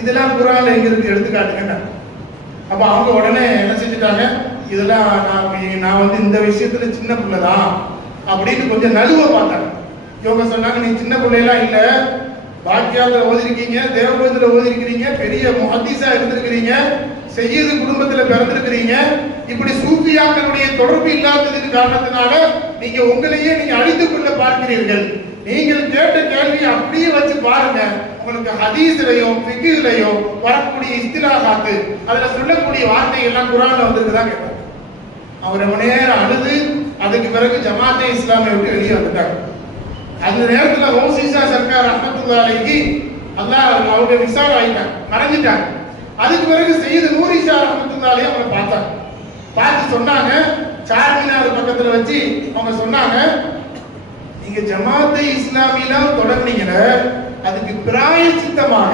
இதெல்லாம் குர்ஆன்ல எங்க இருக்கு எடுத்து காட்டுங்க. அப்ப அவங்க உடனே என்ன செஞ்சுட்டாங்க, இதெல்லாம் நான் வந்து இந்த விஷயத்துல சின்ன பிள்ளை தான் அப்படின்னு கொஞ்சம் நழுவ பார்த்தாங்க. இவங்க சொன்னாங்க, நீ சின்ன பிள்ளைலாம் இல்ல, பாக்கியாத்துல ஓதிருக்கீங்க, தேவபோதத்துல ஓதிருக்கிறீங்க, பெரிய முஹத்தீஸா இருந்திருக்கிறீங்க, செய்யது குடும்பத்துல பிறந்திருக்கிறீங்க, இப்படி சூஃபியாக்களுடைய தொடர்பு இல்லாததுக்கு காரணத்தினால நீங்க உங்களையே நீங்க அழித்துக் கொள்ள பார்க்கிறீர்கள். நீங்கள் கேட்ட கேள்வியை அப்படியே வச்சு பாருங்க, உங்களுக்கு ஹதீஸ்லயும் ஃபிக்ஹ்லயும் வரக்கூடிய இஸ்திலாஹாத்து அதுல சொல்லக்கூடிய வார்த்தை எல்லாம் குர்ஆன்ல வந்திருக்குதான் கேட்டாங்க. அவங்க ரொம்ப நேரம் அழுது அதுக்கு பிறகு ஜமாத்தே இஸ்லாமை விட்டு வெளியே வந்துட்டாங்க. அந்த நேரத்துல ஹவுசிஷா சர்க்கார் ரஹ்மத்துல்லாஹி அலைஹி அல்லாஹ் அவங்க விசாரம் ஆயிட்டாங்க, மறைஞ்சிட்டாங்க. அதுக்கு பிறகு சையது நூரிஷா ரஹ்மத்துல்லாஹி அலைஹி அவங்க பார்த்தாங்க. பார்த்து சொன்னாங்க, சார்மினார் பக்கத்துல வச்சு அவங்க சொன்னாங்க, நீங்க ஜமாத்தை இஸ்லாமிலாம் தொடங்குனீங்கல, அதுக்கு பிராயச்சித்தமாக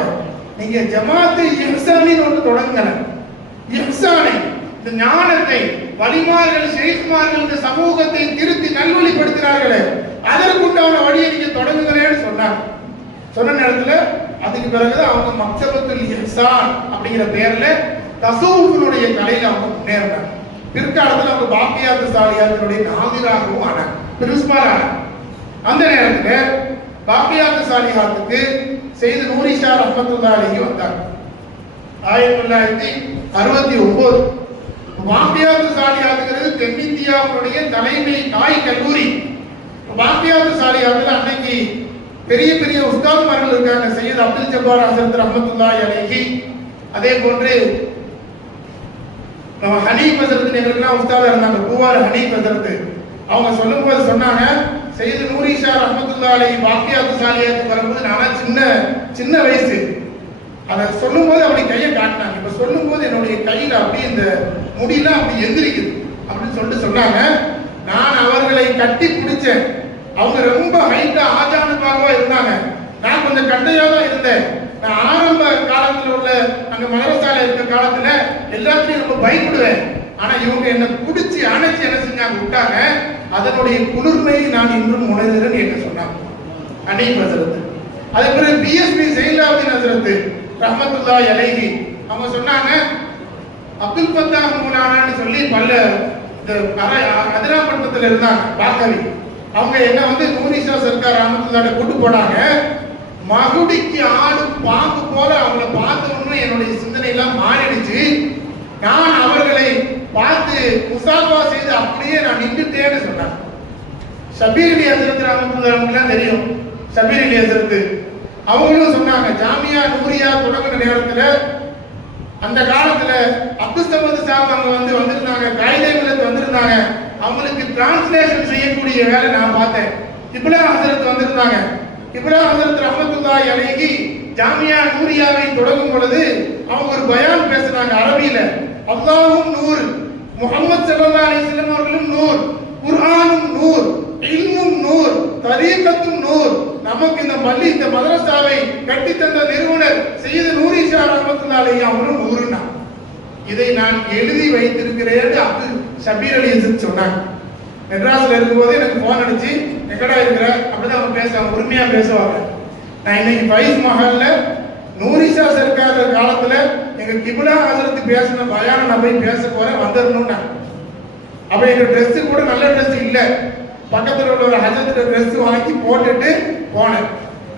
நீங்க ஜமாத்தை இஹ்சானின்னு ஒன்று தொடங்குங்க. இஹ்சானை, இந்த ஞானத்தை வலிமார்கள் ஷேக்மார்கள் இந்த சமூகத்தை திருத்தி நல்வழிப்படுத்தினார்களே, அதற்குண்டான வழியை நீங்க தொடங்குங்களேன்னு சொன்னாங்க. சொன்ன நேரத்துல அதுக்கு பிறகுதான் அவங்க மக்தபத்துல் இஹ்சான் அப்படிங்கிற பேர்ல தஸவுஃபுடைய கலையில அவங்க முன்னேறினாங்க. பிற்காலத்துல அவங்க பாக்கியாத்து சாலியாத்தினுடைய நாதிராகவும் ஆனாங்க, பிரின்சிபால் ஆனாங்க. அந்த நேரத்துல பாக்கியாத்து சாலியாத்துக்கு செய்து நூரிஷா ரஹ்மத்துல்லாஹி அலைஹி வந்தாங்க 1969. பாக்கியாத்து சாலியாத்துங்கிறது தென்னிந்தியாவுடைய தலைமை தாய் கல்லூரி. பாக்கியாத்து சாலியாத்துல அன்னைக்கு பெரிய பெரிய உஸ்தாத்மார்கள் இருக்காங்க. சையத் அப்துல் ஜப்பார் ஹசரத் ரஹ்மத்துல்லாஹி அலைஹி, அதே போன்று நம்ம ஹனீஃப் ஹஸரத் எங்களுக்குலாம் உஸ்தாதா இருந்தாங்க, பூவார் ஹனீஃப் ஹஸரத். அவங்க சொல்லும்போது சொன்னாங்க, சையது நூரி ஷா ரஹ்மத்துல்லாஹி அலைஹி வாக்கியாத்து சாலியாத்து வரும்போது நானா சின்ன வயசு, அதை சொல்லும்போது அப்படி கையை காட்டினாங்க. இப்ப சொல்லும்போது என்னுடைய கையில அப்படியே இந்த முடியெல்லாம் அப்படி எந்திரிக்குது அப்படின்னு சொல்லிட்டு சொன்னாங்க. நான் அவர்களை கட்டி பிடிச்சேன். அவங்க ரொம்ப ஹைட்டா ஆஜானுபாகவா இருந்தாங்க, நான் கொஞ்சம் கட்டையா தான் இருந்தேன். நான் ஆரம்ப காலத்துல உள்ள அங்க மதரசால இருக்க காலத்துல எல்லாத்தையும் ரொம்ப பயப்படுவேன். ஆனா இவங்க என்ன பிடிச்சி அணைச்சி என்ன செஞ்சாங்க, விட்டாங்க. அதனுடைய குளிர்மையை நான் இன்றும் உணர்கிறேன் என்று சொன்னாங்க ஹனீஃப் ஹஸரத். அதே பிறகு பிஎஸ்பி ஜெயிலாவுதீன் ஹஸரத் ரஹ்மத்துல்லாஹி அலைஹி அவங்க சொன்னாங்க, அப்துல் ஃபத்தா மௌலானான்னு சொல்லி பல்ல அதிராப்பட்டினத்துல இருந்தாங்க பாக்கவி. அவங்க என்ன வந்து நூரி ஷா சர்க்கார் ரஹ்மத்துல்லாஹி கூட்டு போனாங்க. மகுடிக்கு ஆடு பாம்பு போல அவங்கள பார்த்த உடனே என்னுடைய சிந்தனை எல்லாம் மாறிடுச்சு. நான் அவர்களை பார்த்து முசாஃபா செய்து அப்படியே நான் நின்றுட்டேன்னு சொன்னாங்க. ஷபீர் அலி ஹஸரத் ரஹ்மத்துல்லாஹி தெரியும், ஷபீர் அலி ஹஸரத் அவங்களும் சொன்னாங்க, ஜாமியா நூரியா தொடங்கின நேரத்துல அந்த காலத்துல அப்துல் சமத் சாப் அங்க வந்திருந்தாங்க, காயிதே மில்லத் வந்திருந்தாங்க. அவங்களுக்கு டிரான்ஸ்லேஷன் செய்யக்கூடிய வேலை நான் பார்த்தேன். இப்ரா ஹஸரத் வந்திருந்தாங்க. இப்ரா ஹஸரத் ரஹ்மத்துல்லாஹி அலைஹி ஜாமியா நூரியாவை தொடங்கும் பொழுது அவங்க ஒரு பயான் பேசினாங்க அரபியில. அல்லாஹும் நூர், முஹம்மது ஸல்லல்லாஹு அலைஹி வஸல்லம் அவர்களும் நூர், குர்ஆனும் நூர், இல்மும் நூர், தரீகத்தும் நூர். நமக்கு இந்த மதரசாவை கட்டி தந்த நிறுவனர் சையது நூரி ஷா ரஹ்மத்துல்லாஹி அலைஹி அவர்களும் நூறுனா. இதை நான் எழுதி வைத்திருக்கிறேன் அப்துல் ஷபீர் அலி ஹஸரத் சொன்னாங்க. மெட்ராஸ்ல இருக்கும்போது எனக்கு போன் அடிச்சு, எங்கடா இருக்கிற அப்படிதான் அவங்க பேசுவாங்க, உரிமையா பேசுவாங்க. நான் இன்னைக்கு ஃபைஸ் மஹல்ல நூரி ஷா சர்க்கார் காலத்துல எங்க கிப்லா ஹஸரத் பேசின பயான நான் போய் பேச போறேன், வந்துடணும்னா. அப்ப எங்க ட்ரெஸ் கூட நல்ல ட்ரெஸ் இல்ல, பக்கத்துல உள்ள ஒரு ஹஜரத் ட்ரெஸ் வாங்கி போட்டுட்டு போனேன்.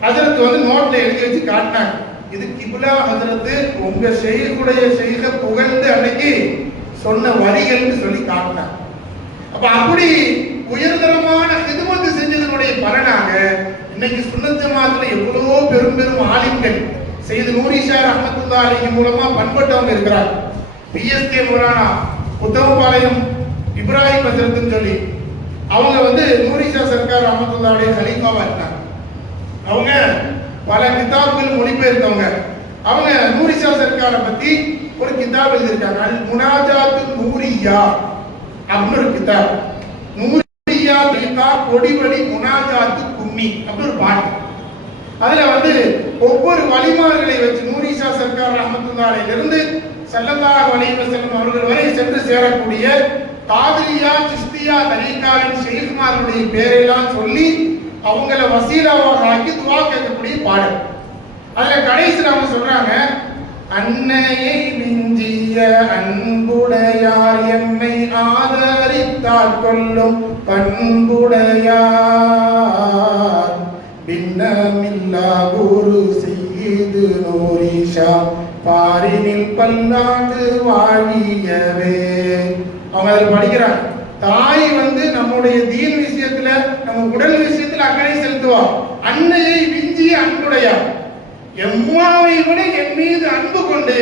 ஹஜரத் வந்து நோட்ல எழுதி வச்சு காட்டினாங்க, இது கிப்லா ஹஸரத் உங்க ஷெய்குடைய ஷெய்க புகழ்ந்து அன்னைக்கு சொன்ன வரிகள்னு சொல்லி காட்டினாங்க. அப்ப அப்படி உயர்தரமான ஹிதுமத் செஞ்சதனுடைய பலனாக இன்னைக்கு சுன்னத் ஜமாத்துல எவ்வளவோ பெரும் பெரும் ஆலிம்கள் சையது நூரி ஷா ரஹ்மத்துல்லாஹி அலைஹி மூலமா பண்பட்டவங்க இருக்கிறாங்க. பிஎஸ்கே மௌலானா உத்தமபாளையம் இப்ராஹிம் ஹஸரத்னு சொல்லி அவங்க வந்து நூரி ஷா சர்க்கார் ரஹ்மத்துல்லாஹி அலைஹி கலீஃபாவா இருந்தாங்க. அவங்க பல கிதாபுகள் மொழிபெயர்த்தவங்க. அவங்க நூரி ஷா சர்க்காரை பத்தி ஒரு கிதாப் எழுதியிருக்காங்க, அல் முனாஜாத்து நூரியா அப்படின்னு ஒரு கிதாப். நூரியா தீகா கொடிவழி முனாஜாத்து கும்மி அப்படின்னு ஒரு பாட்டு. அதுல வந்து ஒவ்வொரு வழிமார்களை வச்சு நூரி ஷா சர்க்கார் ரஹ்மத்துல்லாஹி அலைஹி இருந்து ஸல்லல்லாஹு அலைஹி வஸல்லம் அவர்கள் வரை சென்று சேரக்கூடிய காதிரியா சிஸ்தியா தரீகாவின் ஷெய்க்மார்களுடைய பேரெல்லாம் சொல்லி அவங்கள வசீலாவாக ஆக்கி துவா கேட்கக்கூடிய பாடல். அதுல கடைசியில் அவங்க சொல்றாங்க, அன்னையை மிஞ்சிய அன்புடையார் எம்மை ஆதரித்தால் கொள்ளும் பண்புடையார் பின்னமில்லா குரு செய்து நூரி ஷா பாரினில் பல்லாண்டு வாழியவே. அவங்க அதில் படிக்கிறாங்க, தாய் வந்து நம்முடைய தீன் விஷயத்துல நம்ம உடல் விஷயத்துல அக்கறை செலுத்துவா. அன்னையை விஞ்சிய அன்புடையார், எம்மாவை விட என் மீது அன்பு கொண்டு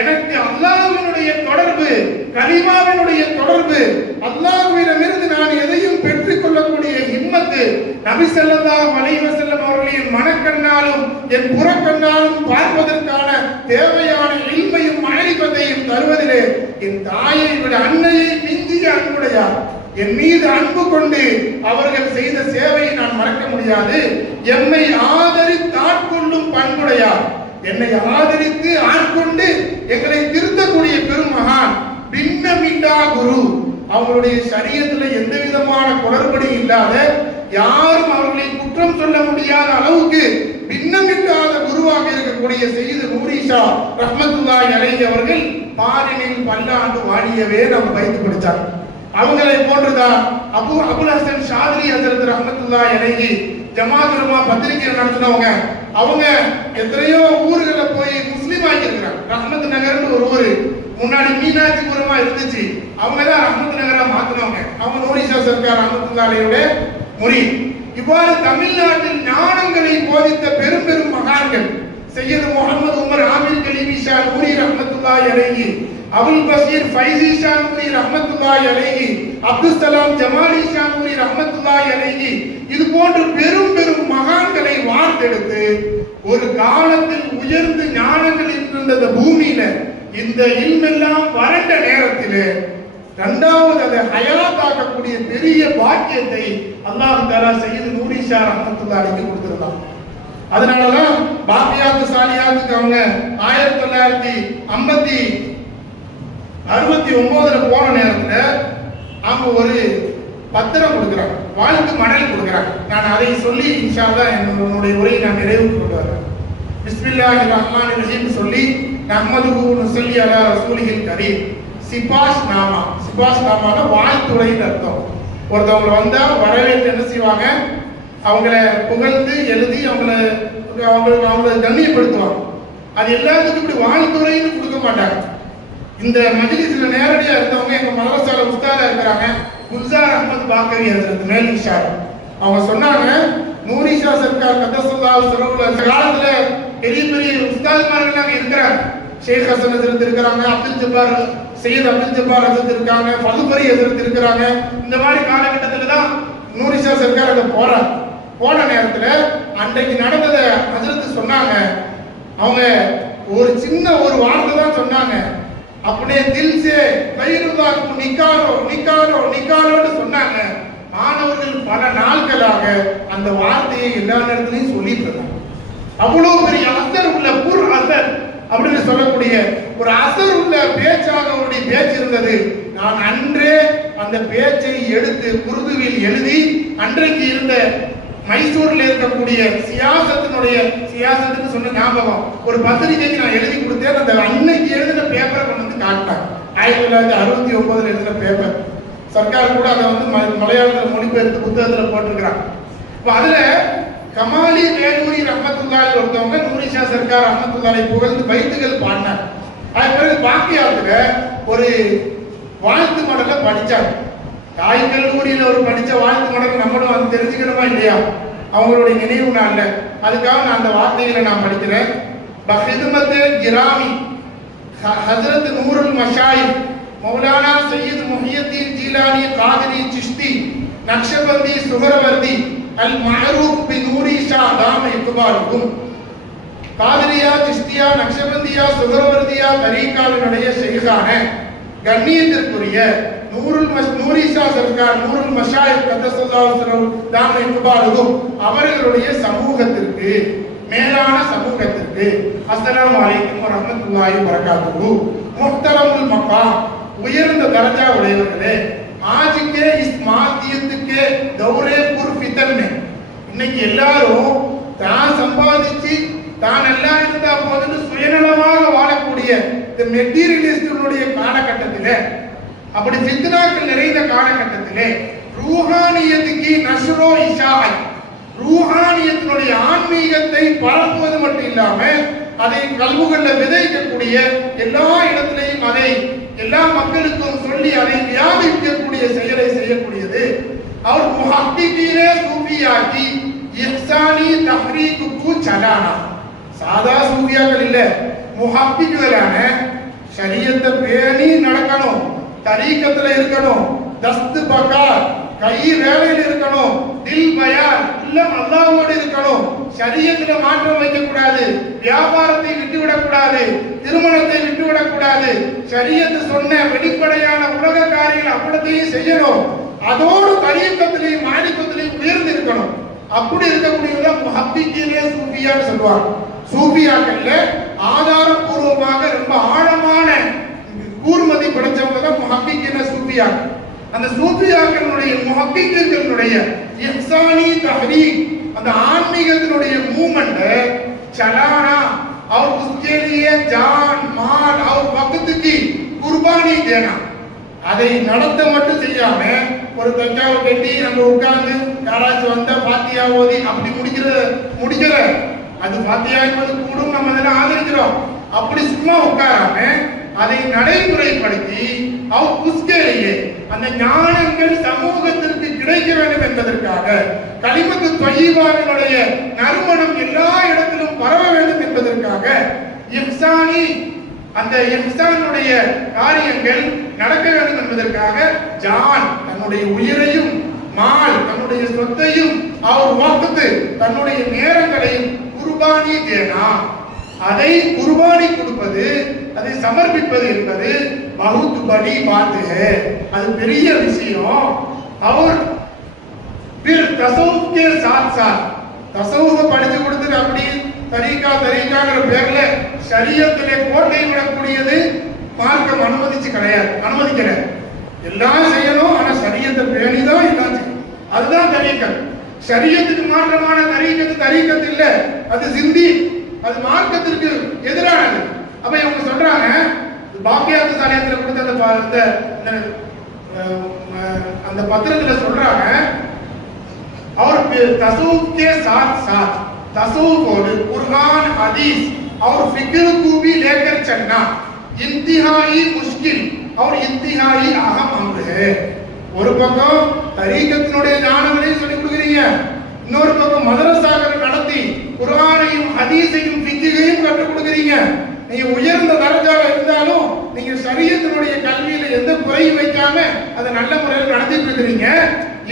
எனக்கு அல்லாஹ்வினுடைய தொடர்பு, கலிமாவினுடைய தொடர்பு, அல்லாஹ்விடமிருந்து நான் எதையும் பெற்றுக் கொள்ளக்கூடிய ஹிம்மத்து நபி ஸல்லல்லாஹு அலைஹி வஸல்லம் அவர்களின் மனக்கண்ணாலும் என் புறக்கண்ணாலும் பார்ப்பதற்கான தேவையான இல்மையும் மாரிஃபத்தையும் தருவதிலே என் தாயை விட அன்னையை மிஞ்சிய அன்புடையார். என் மீது அன்பு கொண்டு அவர்கள் செய்த சேவையை நான் மறக்க முடியாது. எம்மை ஆதரித்து ஆட்கொள்ளும் பண்புடையார், என்னை ஆதரித்து ஆட்கொண்டு எங்களை திருத்தக்கூடிய பெருமகான் பின்னமில்லா குரு. அவங்களுடைய ஷரியத்துல எந்த விதமான குளறுபடி இல்லாத, யாரும் அவர்களை குற்றம் சொல்ல முடியாத அளவுக்கு பின்னமில்லாத குருவாக இருக்கக்கூடிய சையது நூரி ஷா ரஹ்மத்துல்லாஹி அலைஹி அவர்கள் பாரினில் பல்லாண்டு வாழியவே நம்ம வைத்து படிச்சாங்க. அவங்களை போன்றுதான் அபுல் ஹசன் ஷாதிரி ஹஸரத் ரஹ்மத்துல்லாஹி அலைஹி ஜமாத் உலமா பத்திரிகை நடத்தினவங்க. அவங்க எத்தனையோ ஊர்கள்ல போய் முஸ்லீம் ஆகி இருக்கிறாங்க. ரஹ்மத் நகர்னு ஒரு ஊரு முன்னாடி மீனாட்சிபுரமா இருந்துச்சு, அவங்க தான் ரஹ்மத் நகரா மாத்தினவங்க. அவங்க நூரி ஷா சர்க்கார் ரஹ்மத்துல்லாஹி அலைஹியோட முரீத். இவ்வாறு தமிழ்நாட்டில் ஞானங்களை போதித்த பெரும் பெரும் மகான்கள் சையது முஹம்மது உமர் ஆமீர் கலீமி ஷா நூரி ரஹ்மத்துல்லாஹி அலைஹி அபுல் பஷீர் ஃபைசி ஷானூரி ரஹ்மத்துல்லாஹி அலைஹி, அப்துல் சலாம் ஜமாலி ஷானூரி ரஹ்மத்துல்லாஹி அலைஹி, இது போன்ற பெரும் பெரும் மகான்களை வார்த்தெடுத்து ஒரு காலத்தில் உயர்ந்து ஞானங்கள் இருந்த இந்த பூமியில இந்த இல்மெல்லாம் வறண்ட நேரத்தில் இரண்டாவது அதை ஹயாத்தாக்கக்கூடிய பெரிய பாக்கியத்தை அல்லாஹ் தஆலா சையது நூரி ஷா ரஹ்மத்துல்லாஹி அலைஹி கொடுத்திருந்தான். அதனாலதான் பாக்கியாத்து சாலியாத்துக்கு அவங்க 1969 போன நேரத்துல அவங்க ஒரு பத்திரம் கொடுக்குறாங்க, வாழ்த்து மடல் கொடுக்குறாங்க. நான் அதை சொல்லி இன்ஷா அல்லாஹ் என்னுடைய உரையை நான் நிறைவுக்கு கொண்டு வரேன். பிஸ்மில்லாஹிர் ரஹ்மானிர் ரஹீம் சொல்லி நஹ்மதுஹு நுஸல்லி அலா ரசூலிஹில் கரீம். சிபாஷ் நாமானா வாழ்த்துரைன்னு அர்த்தம். ஒருத்தவங்க வந்தா வரவேற்று என்ன செய்வாங்க, அவங்கள புகழ்ந்து எழுதி அவங்களை கண்ணியப்படுத்துவாங்க. அது எல்லாத்துக்கும் இப்படி வாழ்த்துரைன்னு கொடுக்க மாட்டாங்க. இந்த மஜ்லிஸ்ல நேரடியா இருந்தவங்க எங்க மதரசால உஸ்தாதா இருக்கிறாங்க குல்சார் அஹ்மத் பாக்கவி ஹஜ்ரத் மேலி ஷார். அவங்க சொன்னாங்க, நூரி ஷா சர்க்கார் கதஸல்லாஹு சிரவுல் அந்த காலத்துல பெரிய பெரிய உஸ்தாத்மார்கள் அங்க இருக்கிறாங்க. ஷேக் ஹசன் ஹஜ்ரத் இருக்கிறாங்க, அப்துல் ஜப்பார் சையத் அப்துல் ஜப்பார் ஹஜ்ரத் இருக்காங்க, ஃபதுபரி ஹஜ்ரத் இருக்கிறாங்க. இந்த மாதிரி காலகட்டத்துல தான் நூரி ஷா சர்க்கார் அங்க போறாங்க. போன நேரத்துல அன்றைக்கு நடந்ததை ஹஜ்ரத் சொன்னாங்க. அவங்க ஒரு சின்ன ஒரு வார்த்தை தான் சொன்னாங்க. அப்படியே தில்சே கைருதாக்கு நிக்காலோன்னு சொன்னாங்க. மாணவர்கள் பல நாட்களாக அந்த வார்த்தையை எல்லா நேரத்திலையும் சொல்லிட்டு இருந்தாங்க. அவ்வளவு பெரிய அசர் உள்ள அசர் அப்படின்னு சொல்லக்கூடிய ஒரு அசர் உள்ள பேச்சாக அவருடைய பேச்சு இருந்தது. நான் அன்றே அந்த பேச்சை எடுத்து உருதுவில் எழுதி அன்றைக்கு இருந்த மைசூரில் இருக்கக்கூடிய சியாசத்துன்னு சொன்ன ஞாபகம் ஒரு பத்திரிகைக்கு நான் எழுதி கொடுத்தேன். அந்த அன்னைக்கு எழுதின பேப்பரை கொண்டு வந்து காட்டினாங்க. 1969 எழுதின பேப்பர். சர்க்கார் கூட அதை வந்து மலையாளத்தில் மொழிபெயர்த்து புத்தகத்தில் போட்டிருக்கிறாங்க. இப்போ அதுல கமாலி வேலூரி ரஹ்மத்துல்லாஹி ஒருத்தவங்க நூரி ஷா சர்க்கார் ரஹ்மத்துல்லாஹி புகழ்ந்து பைத்துகள் பாடினாங்க. அது பிறகு பாக்கியாத்துல ஒரு வாழ்த்து மடலை படிச்சாங்க. தாய் கல்லூரியில ஒரு படிச்ச வாழ்த்து மடல் நம்மளும் அது தெரிஞ்சுக்கணுமா இல்லையா, அவங்களுடைய நினைவு நாள்ல. அதுக்காக நான் அந்த வார்த்தைகளை நான் படிக்கிறேன். பஹிதுமத்தே கிராமி ஹஜ்ரத் நூருல் மஷாயிக் மௌலானா சையீத் முஹியத்தீன் ஜீலானி காதிரி சிஷ்தி நக்ஷபந்தி சுஹரவர்தி அல் மஅரூஃப் பி நூரி ஷா தாம இக்பாலுஹும். காதிரியா சிஷ்தியா நக்ஷபந்தியா சுஹரவர்தியா தரீகாவினுடைய ஷைகான கண்ணியத்திற்குரிய நூரி ஷா சர்க்கார் நூருல் மஷாயிக் கதஸல்லாஹு சிரஹு தாம இக்பாலுஹும் அவர்களுடைய சமூகத்திற்கு, மேலான சமூகத்திற்கு அஸ்ஸலாமு அலைக்கும் வரஹ்மத்துல்லாஹி வபரகாத்துஹு. முஹ்தரமுல் மகாம் உயர்ந்த தரஜா உடையவர்களே, ஆஜ்கே இஸ் மாத்தியத்துக்கே தௌரே புர் ஃபிதன் மே, இன்னைக்கு எல்லாரும் தான் சம்பாதிச்சு தான் எல்லாம் இருந்தா போதுன்னு சுயநலமாக வாழக்கூடிய இந்த மெட்டீரியலிஸ்டுடைய காலகட்டத்திலே, அப்படி ஃபித்னாக்கள் நிறைந்த காலகட்டத்திலே ரூஹானியத்துக்கு நஸ்ரோ இஷாஐ, ரூஹானியத்தினுடைய ஆன்மீகத்தை பரப்புவது மட்டும் இல்லாம அதை கல்வுகளில் விதைக்கக்கூடிய, எல்லா இடத்திலையும் அதை எல்லா மக்களுக்கும் சொல்லி அதை வியாபிக்கக்கூடிய செயலை செய்யக்கூடியது. அவர் முஹக்கிகீனே சூஃபியாக்கி இஹ்சானி தஹ்ரீக்குக்கு சலானா, சாதா சூஃபியாக்கள் இல்ல, முஹக்கிகளான ஷரியத்தை பேணி நடக்கணும், தரீக்கத்துல இருக்கணும், தஸ்து பகார் கை வேலையில் இருக்கணும், தில் பயான் இல்லம் அல்லாஹ்வோடு இருக்கணும், ஷரியத்துல மாற்றம் வைக்க கூடாது, வியாபாரத்தை விட்டுவிடக் கூடாது, திருமணத்தை விட்டுவிடக் கூடாது, ஷரியத்து சொன்ன வெளிப்படையான உலக காரியங்கள் அப்படித்தையும் செய்யணும், அதோடு தரீக்கத்திலையும் மாணிக்கத்திலையும் உயர்ந்து இருக்கணும். அப்படி இருக்கக்கூடியவங்க முஹக்கிகீனே சூஃபியான்னு சொல்லுவாங்க. சூஃபியாக்கள்ல ஆதாரபூர்வமாக ரொம்ப ஆழமான கூர்மதி படைச்சவங்க தான் முஹக்கிகீனே சூஃபியாக்கள். அந்த சூஃபியாக்களுடைய முஹக்கிகளுடைய இஹ்சானி தஹ்ரீக், அந்த ஆன்மீகத்தினுடைய மூவ்மெண்ட் சலானா और उसके लिए जान माल और वक्त की कुर्बानी देना, அதை நடத்த மட்டும் செய்யாம ஒரு தஞ்சாவை கட்டி அங்க உட்கார்ந்து யாராச்சும் வந்தா பாத்தியா ஓதி அப்படி முடிக்கிற அது பாத்தியா என்பது கூடும், நம்ம அதெல்லாம் ஆதரிக்கிறோம். அப்படி சும்மா உட்காராம அதை நடைமுறைப்படுத்தி உஸ்கேலேயே அந்த ஞானங்கள் சமூகத்திற்கு கிடைக்க வேண்டும் என்பதற்காக, கலிமத்து தொய்யிபாவினுடைய நறுமணம் எல்லா இடத்திலும் பரவ வேண்டும் என்பதற்காக இஹ்சானி அந்த இன்சானுடைய காரியங்கள் நடக்க வேண்டும் என்பதற்காக ஜான் தன்னுடைய உயிரையும் மால் தன்னுடைய சொத்தையும் அவர் வாக்குத்து தன்னுடைய நேரங்களையும் குர்பானி தேனா அதை குர்பானி கொடுப்பது அதை சமர்ப்பிப்பது என்பது பகுத் படி பாத்து அது பெரிய விஷயம். அவர் फिर तसव्वुफ के साथ साथ தசவுஃப படிச்சு கொடுத்துட்டு அப்படி தரீகாங்கிற பேர்ல ஷரியத்திலே கோட்டை விடக்கூடியது மார்க்கம் அனுமதிக்கல. எல்லாம் செய்யணும், ஆனா ஷரியத்தை பேணிதான் எல்லாம் செய்யணும். அதுதான் தரீகத். ஷரியத்துக்கு மாற்றமான தரீகத் இல்ல, அது சிந்தி, அது மார்க்கத்திற்கு எதிரானது. அப்ப இவங்க சொல்றாங்க பாக்கியாத்து சாலியத்துல கொடுத்த அந்த பத்திரத்துல சொல்றாங்க और तसव्वुफ के साथ साथ तसव्वुफ और कुरान हदीस और फिक्र को भी लेकर चलना इंतहाई मुश्किल और इंतहाई अहम अमर है. ஒரு பக்கம் தரீகத்தினுடைய ஞானங்களையும் சொல்லிக் கொடுக்குறீங்க, இன்னொரு பக்கம் மதரசாக்கள் நடத்தி குர்ஆனையும் ஹதீஸையும் ஃபிக்ஹையும் கற்றுக் கொடுக்குறீங்க. நீங்க உயர்ந்த தரஜால இருந்தாலும் நீங்க ஷரியத்தினுடைய கல்வியில எந்த குறையும் வைக்காம அதை நல்ல முறையில் நடத்திட்டு இருக்கிறீங்க.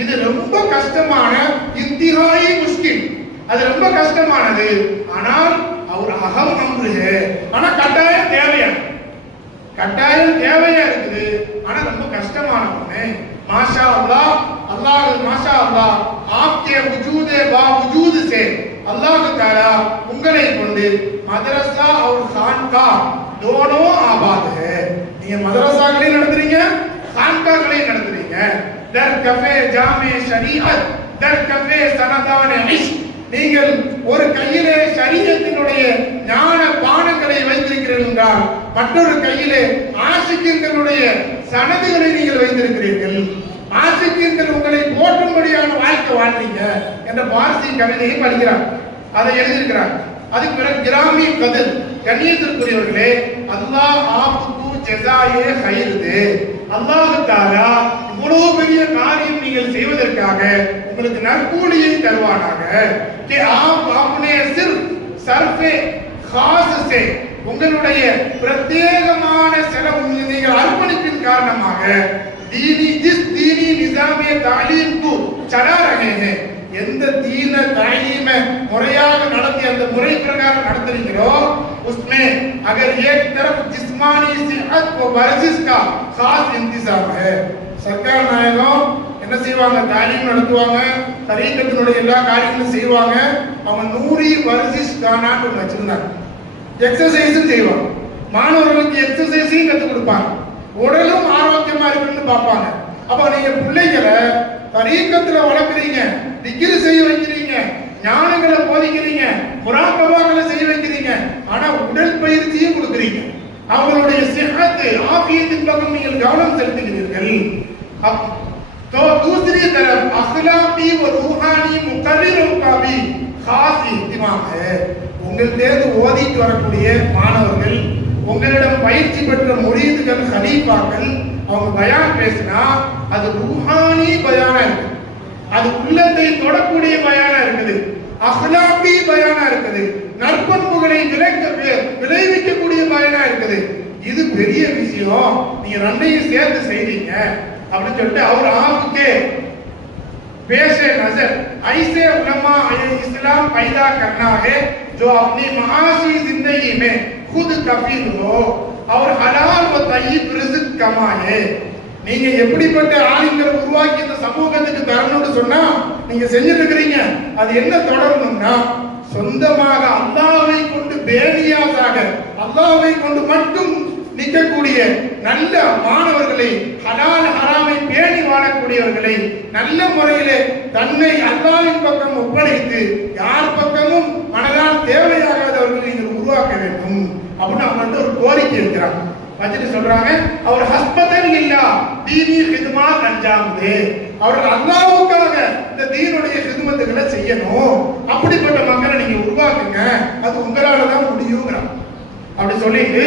இது ரொம்ப கஷ்டமான இன்திஹாயி முஷ்கில், அது ரொம்ப கஷ்டமானது. ஆனால் அவர் அகம் அம்ருஹே, ஆனா கட்டாயம் தேவையா இருக்குது, ஆனா ரொம்ப கஷ்டமான ஒண்ணு. மாஷா அல்லாஹ், மாஷா அல்லாஹ் ஆப்கே வஜூதே பாவஜூத் சே அல்லாஹ் தஆலா உங்களை கொண்டு மதரசா और खानका दोनों आबाद है. நீங்க மதரசாக்களையும் நடத்துறீங்க, खानकाக்களையும் நடத்துறீங்க. दर कफे जामे शरीअत दर कफे सनदान इश्क. நீங்கள் ஒரு கையிலே ஷரியத்தினுடைய ஞான பானங்களை வைத்திருக்கிறீர்கள் என்றால் மற்றொரு கையிலே ஆஷிக்கின்களுடைய சனதுகளை நீங்கள் வைத்திருக்கிறீர்கள். ஆஷிக்கின்கள் உங்களை போற்றும்படியான வாழ்க்கை வாழ்றீங்க என்ற பார்சி கவிதையை படிக்கிறார், அதை எழுதியிருக்கிறார். அதுக்கு பிறகு கிராமி கதிர், கண்ணியத்திற்குரியவர்களே, அல்லாஹ் ஆப்புக்கு ஜஸாயே ஹைர் தே. அல்லாஹ் தஆலா இவ்வளவு பெரிய காரியம் நீங்கள் செய்வதற்காக உங்களுக்கு நற்கூலியை தருவானாக. कि आप अपने सिर्फ सर्फे खास से உங்களுடைய பிரத்யேகமான செலவு நீங்கள் அர்ப்பணிப்பின் காரணமாக दीनी निजाम तालीम को चला रहे हैं. எந்த தீன தாலீம முறையாக நடத்தி அந்த முறை பிரகாரம் நடத்துறீங்களோ उसमें अगर एक तरफ जिस्मानी सेहत व वर्जिश का खास इंतजाम है. सरकार நாயகம் என்ன செய்வாங்க, தாலீம் நடத்துவாங்க, தரீகத்தினுடைய எல்லா காரியங்களும் செய்வாங்க. அவங்க நூரி வர்ஜிஷ் கானான்னு ஒன்று வச்சிருந்தாங்க, எக்ஸசைஸும் செய்வாங்க. மாணவர்களுக்கு எக்ஸசைஸையும் கற்றுக் கொடுப்பாங்க, உடலும் ஆரோக்கியமா இருக்குன்னு பார்ப்பாங்க. அப்ப நீங்க பிள்ளைகளை தரீகத்துல வளர்க்குறீங்க, திக்ர் செய்ய வைக்கிறீங்க, ஞானங்களை போதிக்கிறீங்க, முராகபாக்களை செய்ய வைக்கிறீங்க, ஆனா உடல் பயிற்சியும் கொடுக்குறீங்க. அவங்களுடைய சிஹத் ஆஃபியத்தின் பக்கம் நீங்கள் கவனம் செலுத்துகிறீர்கள். तो दूसरी तरफ अखलाकी व रूहानी मुकर्रिरों का भी खास इहतिमाम है. உங்களிடந்து ஓதிட்டு வரக்கூடிய மாணவர்கள், உங்களிடம் பயிற்சி பெற்ற முரீதுகள், ஹலீஃபாக்கள், அவங்க பயான் பேசினா அது ரூஹானி பயானா இருக்கு, அது உள்ளத்தை தொடக்கூடிய பயானா இருக்குது, அஹ்லாகி பயானா இருக்குது, நற்பண்புகளை விளைவிக்கக்கூடிய பயானா இருக்குது. இது பெரிய விஷயம், நீங்க ரெண்டையும் சேர்த்து செய்றீங்க அப்படின்னு சொல்லிட்டு அவர் ஆப்புக்கே पेश नजर ऐसे उलमा इस्लाम पैदा करना है जो अपनी माशी जिंदगी में खुद कफील हो और हलाल व तय्यब रिज़्क कमाए. நீங்க எப்படிப்பட்ட ஆளுங்களை உருவாக்கி இந்த சமூகத்துக்கு தரணும்னு சொன்னா நீங்க செஞ்சுட்டு இருக்கிறீங்க. அது என்ன தொடரணும்னா சொந்தமாக அல்லாஹ்வை கொண்டு பேணியாதாக அல்லாஹ்வை கொண்டு மட்டும் நிற்கக்கூடிய நல்ல மாணவர்களை, ஹலால் ஹராமை பேணி வாழக்கூடியவர்களை, நல்ல முறையிலே தன்னை அல்லாஹ்வின் பக்கம் ஒப்படைத்து யார் பக்கமும் மனதால் தேவையாகாதவர்களை நீங்கள் உருவாக்க வேண்டும் அப்படின்னு அவங்கள்ட்ட ஒரு கோரிக்கை இருக்கிறாங்க. வச்சுட்டு சொல்றாங்க, அவர் ஹஸ்பதன் இல்லா தீனி ஹிதுமாத் அஞ்சாம் தே, அவர்கள் அல்லாஹ்வுக்காக இந்த தீனுடைய ஹிதுமத்துகளை செய்யணும், அப்படிப்பட்ட மக்களை நீங்க உருவாக்குங்க, அது உங்களால தான் முடியுங்கிறாங்க. அப்படி சொல்லிட்டு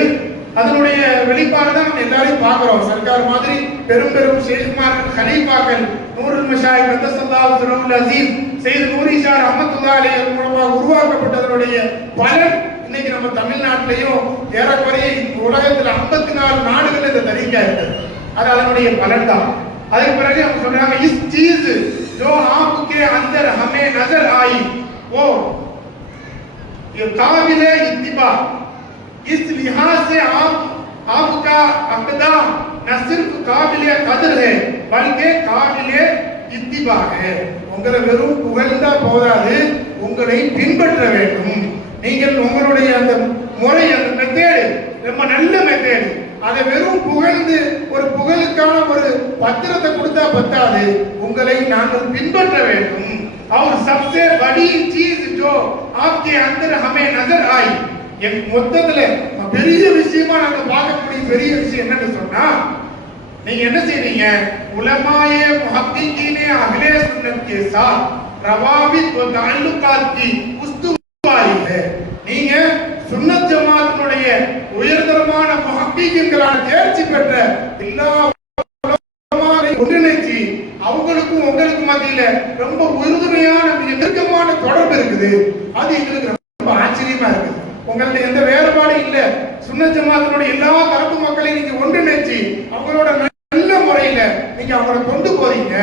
அதனுடைய வெளிப்பாடு தான் நம்ம எல்லாரையும் பார்க்கிறோம். சர்க்கார் மாதிரி பெரும் பெரும் ஷேக்மார்கள், கலீஃபாக்கள், நூருல் மஷாயிக் கத்தஸல்லாஹு சிர்ரஹுல் அஸீஸ், சையத் நூரி ஷா ரஹ்மத்துல்லாஹி அலைஹி மூலமாக உருவாக்கப்பட்டதனுடைய பலன் இன்னைக்கு நம்ம தமிழ்நாட்டிலையும் ஏறக்குறைய உலகத்துல 54 நாடுகள் இந்த தரீக்கா இருக்கு. அது அதனுடைய பலன் தான். அதுக்கு பிறகு அவங்க சொல்றாங்க इस चीज जो आपके अंदर हमें नजर आई वो ये काबिल इत्तिबा इस लिहाज से आपका अक़दाम न सिर्फ काबिल कदर है बल्कि काबिल इत्तिबा है. உங்களை வெறும் புகழ்ந்தா போதாது, உங்களை பின்பற்ற வேண்டும். நீங்கள் உங்களுடைய அந்த முறை, அந்த மெத்தேடு ரொம்ப நல்ல மெத்தேடு. அதை வெறும் புகழ்ந்து ஒரு புகழுக்கான ஒரு பத்திரத்தை கொடுத்தா பத்தாது, உங்களை நாங்கள் பின்பற்ற வேண்டும். और सबसे बड़ी चीज जो आपके अंदर हमें नजर आई, மொத்தத்துல பெரிய விஷயமா நாங்க பார்க்கக்கூடிய பெரிய விஷயம் என்னன்னு சொன்னா, நீங்க என்ன செய்றீங்க, உலமாயே முஹக்கிகீனே அஹ்லே சுன்னத் के साथ रवाबित व ताल्लुकात की उस्तुवारी है. நீங்க சுன்னத் ஜமாத்தினுடைய உயர்தரமான முஹக்கிகீன்களான தேர்ச்சி பெற்ற எல்லா உலமாவை ஒன்றிணைச்சி அவங்களுக்கும் உங்களுக்கு மத்தியில ரொம்ப உறுதுணையான மிக நெருக்கமான தொடர்பு இருக்குது. அது எங்களுக்கு ரொம்ப ஆச்சரியமா இருக்குது. உங்கள்ட்ட எந்த வேறுபாடும் இல்ல. சுன்னத் ஜமாத்தினுடைய எல்லா தரப்பு மக்களையும் நீங்க ஒன்றிணைச்சி அவங்களோட நல்ல முறையில நீங்க அவங்களை கொண்டு போறீங்க.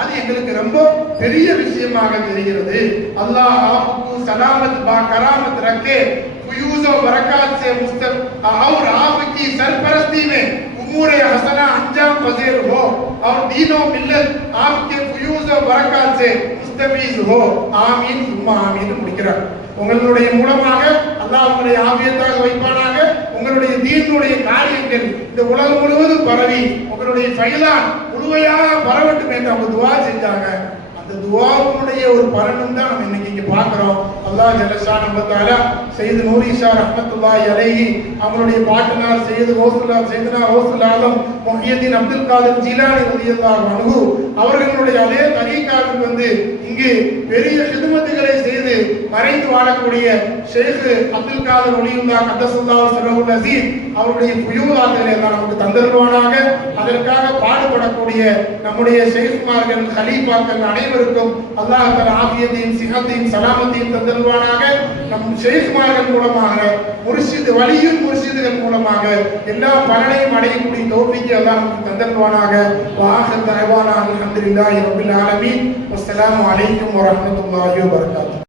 அது எங்களுக்கு ரொம்ப பெரிய விஷயமாக தெரிகிறது. அல்லாஹ் आपको सलामत बा करामत रखे, फयूज़ व बरकत से मुस्तक और आपकी सरपरस्ती में उमूर हसना अंजाम पजीर हो और दीनो मिल्लत आपके फयूज़ व बरकत से मुस्तफीज हो. आमीन सुम्मा आमीन முடிக்கிறார். உங்களுடைய மூலமாக அல்லாஹ் உங்களை ஆவியத்தாக வைப்பானாக. உங்களுடைய தீனுடைய காரியங்கள் இந்த உலகம் முழுவதும் பரவி உங்களுடைய ஃபைலான் முழுமையாக பரவட்டும் என்று அவங்க துஆ செஞ்சாங்க. அந்த துஆவுடைய ஒரு பலனும் தான் நம்ம இன்னைக்கு இங்க பார்க்கிறோம். அல்லாஹ் ஜல்லஷானஹு வ தஆலா சையது நூரி ஷா ரஹ்மத்துல்லாஹி அலைஹி அவங்களுடைய பாட்டனார் சையது சையதுனா கௌசுல் ஆலம் முஹியதீன் அப்துல் காதர் ஜீலானி ரலியல்லாஹு அன்ஹு அவர்களுடைய அதே தரீகாவுக்கு வந்து இங்கு பெரிய ஹிதமத்துகளை செய்து மறைந்து வாழக்கூடிய ஷேக் அப்துல் காதர் வலியுல்லாஹ் கத்தஸல்லாஹு சிர்ரஹுல் அஸீஸ் அவருடைய புயூலாக்களை எல்லாம் நமக்கு தந்தருவானாக. அதற்காக பாடுபடக்கூடிய நம்முடைய ஷேக்மார்கள் கலீஃபாக்கள் அனைவருக்கும் அல்லாஹ் தஆலா ஆஃபியத்தையும் சிஹத்தையும் சலாமத்தையும் தந்தருவானாக. நம் ஷேக்மார்கள் மூலமாக முர்ஷித் வலியுல் முர்ஷிதுகள் மூலமாக எல்லா பலனையும் அடையக்கூடிய தௌஃபீக்கை அல்லாஹ் நமக்கு தந்தருவானாக. வாஹிர் தஅவானா அல்ஹம்துலில்லாஹி ரப்பில் ஆலமீன். வஸ்ஸலாமு அலைக்கும் வரஹ்மத்துல்லாஹி வபரகாத்துஹு.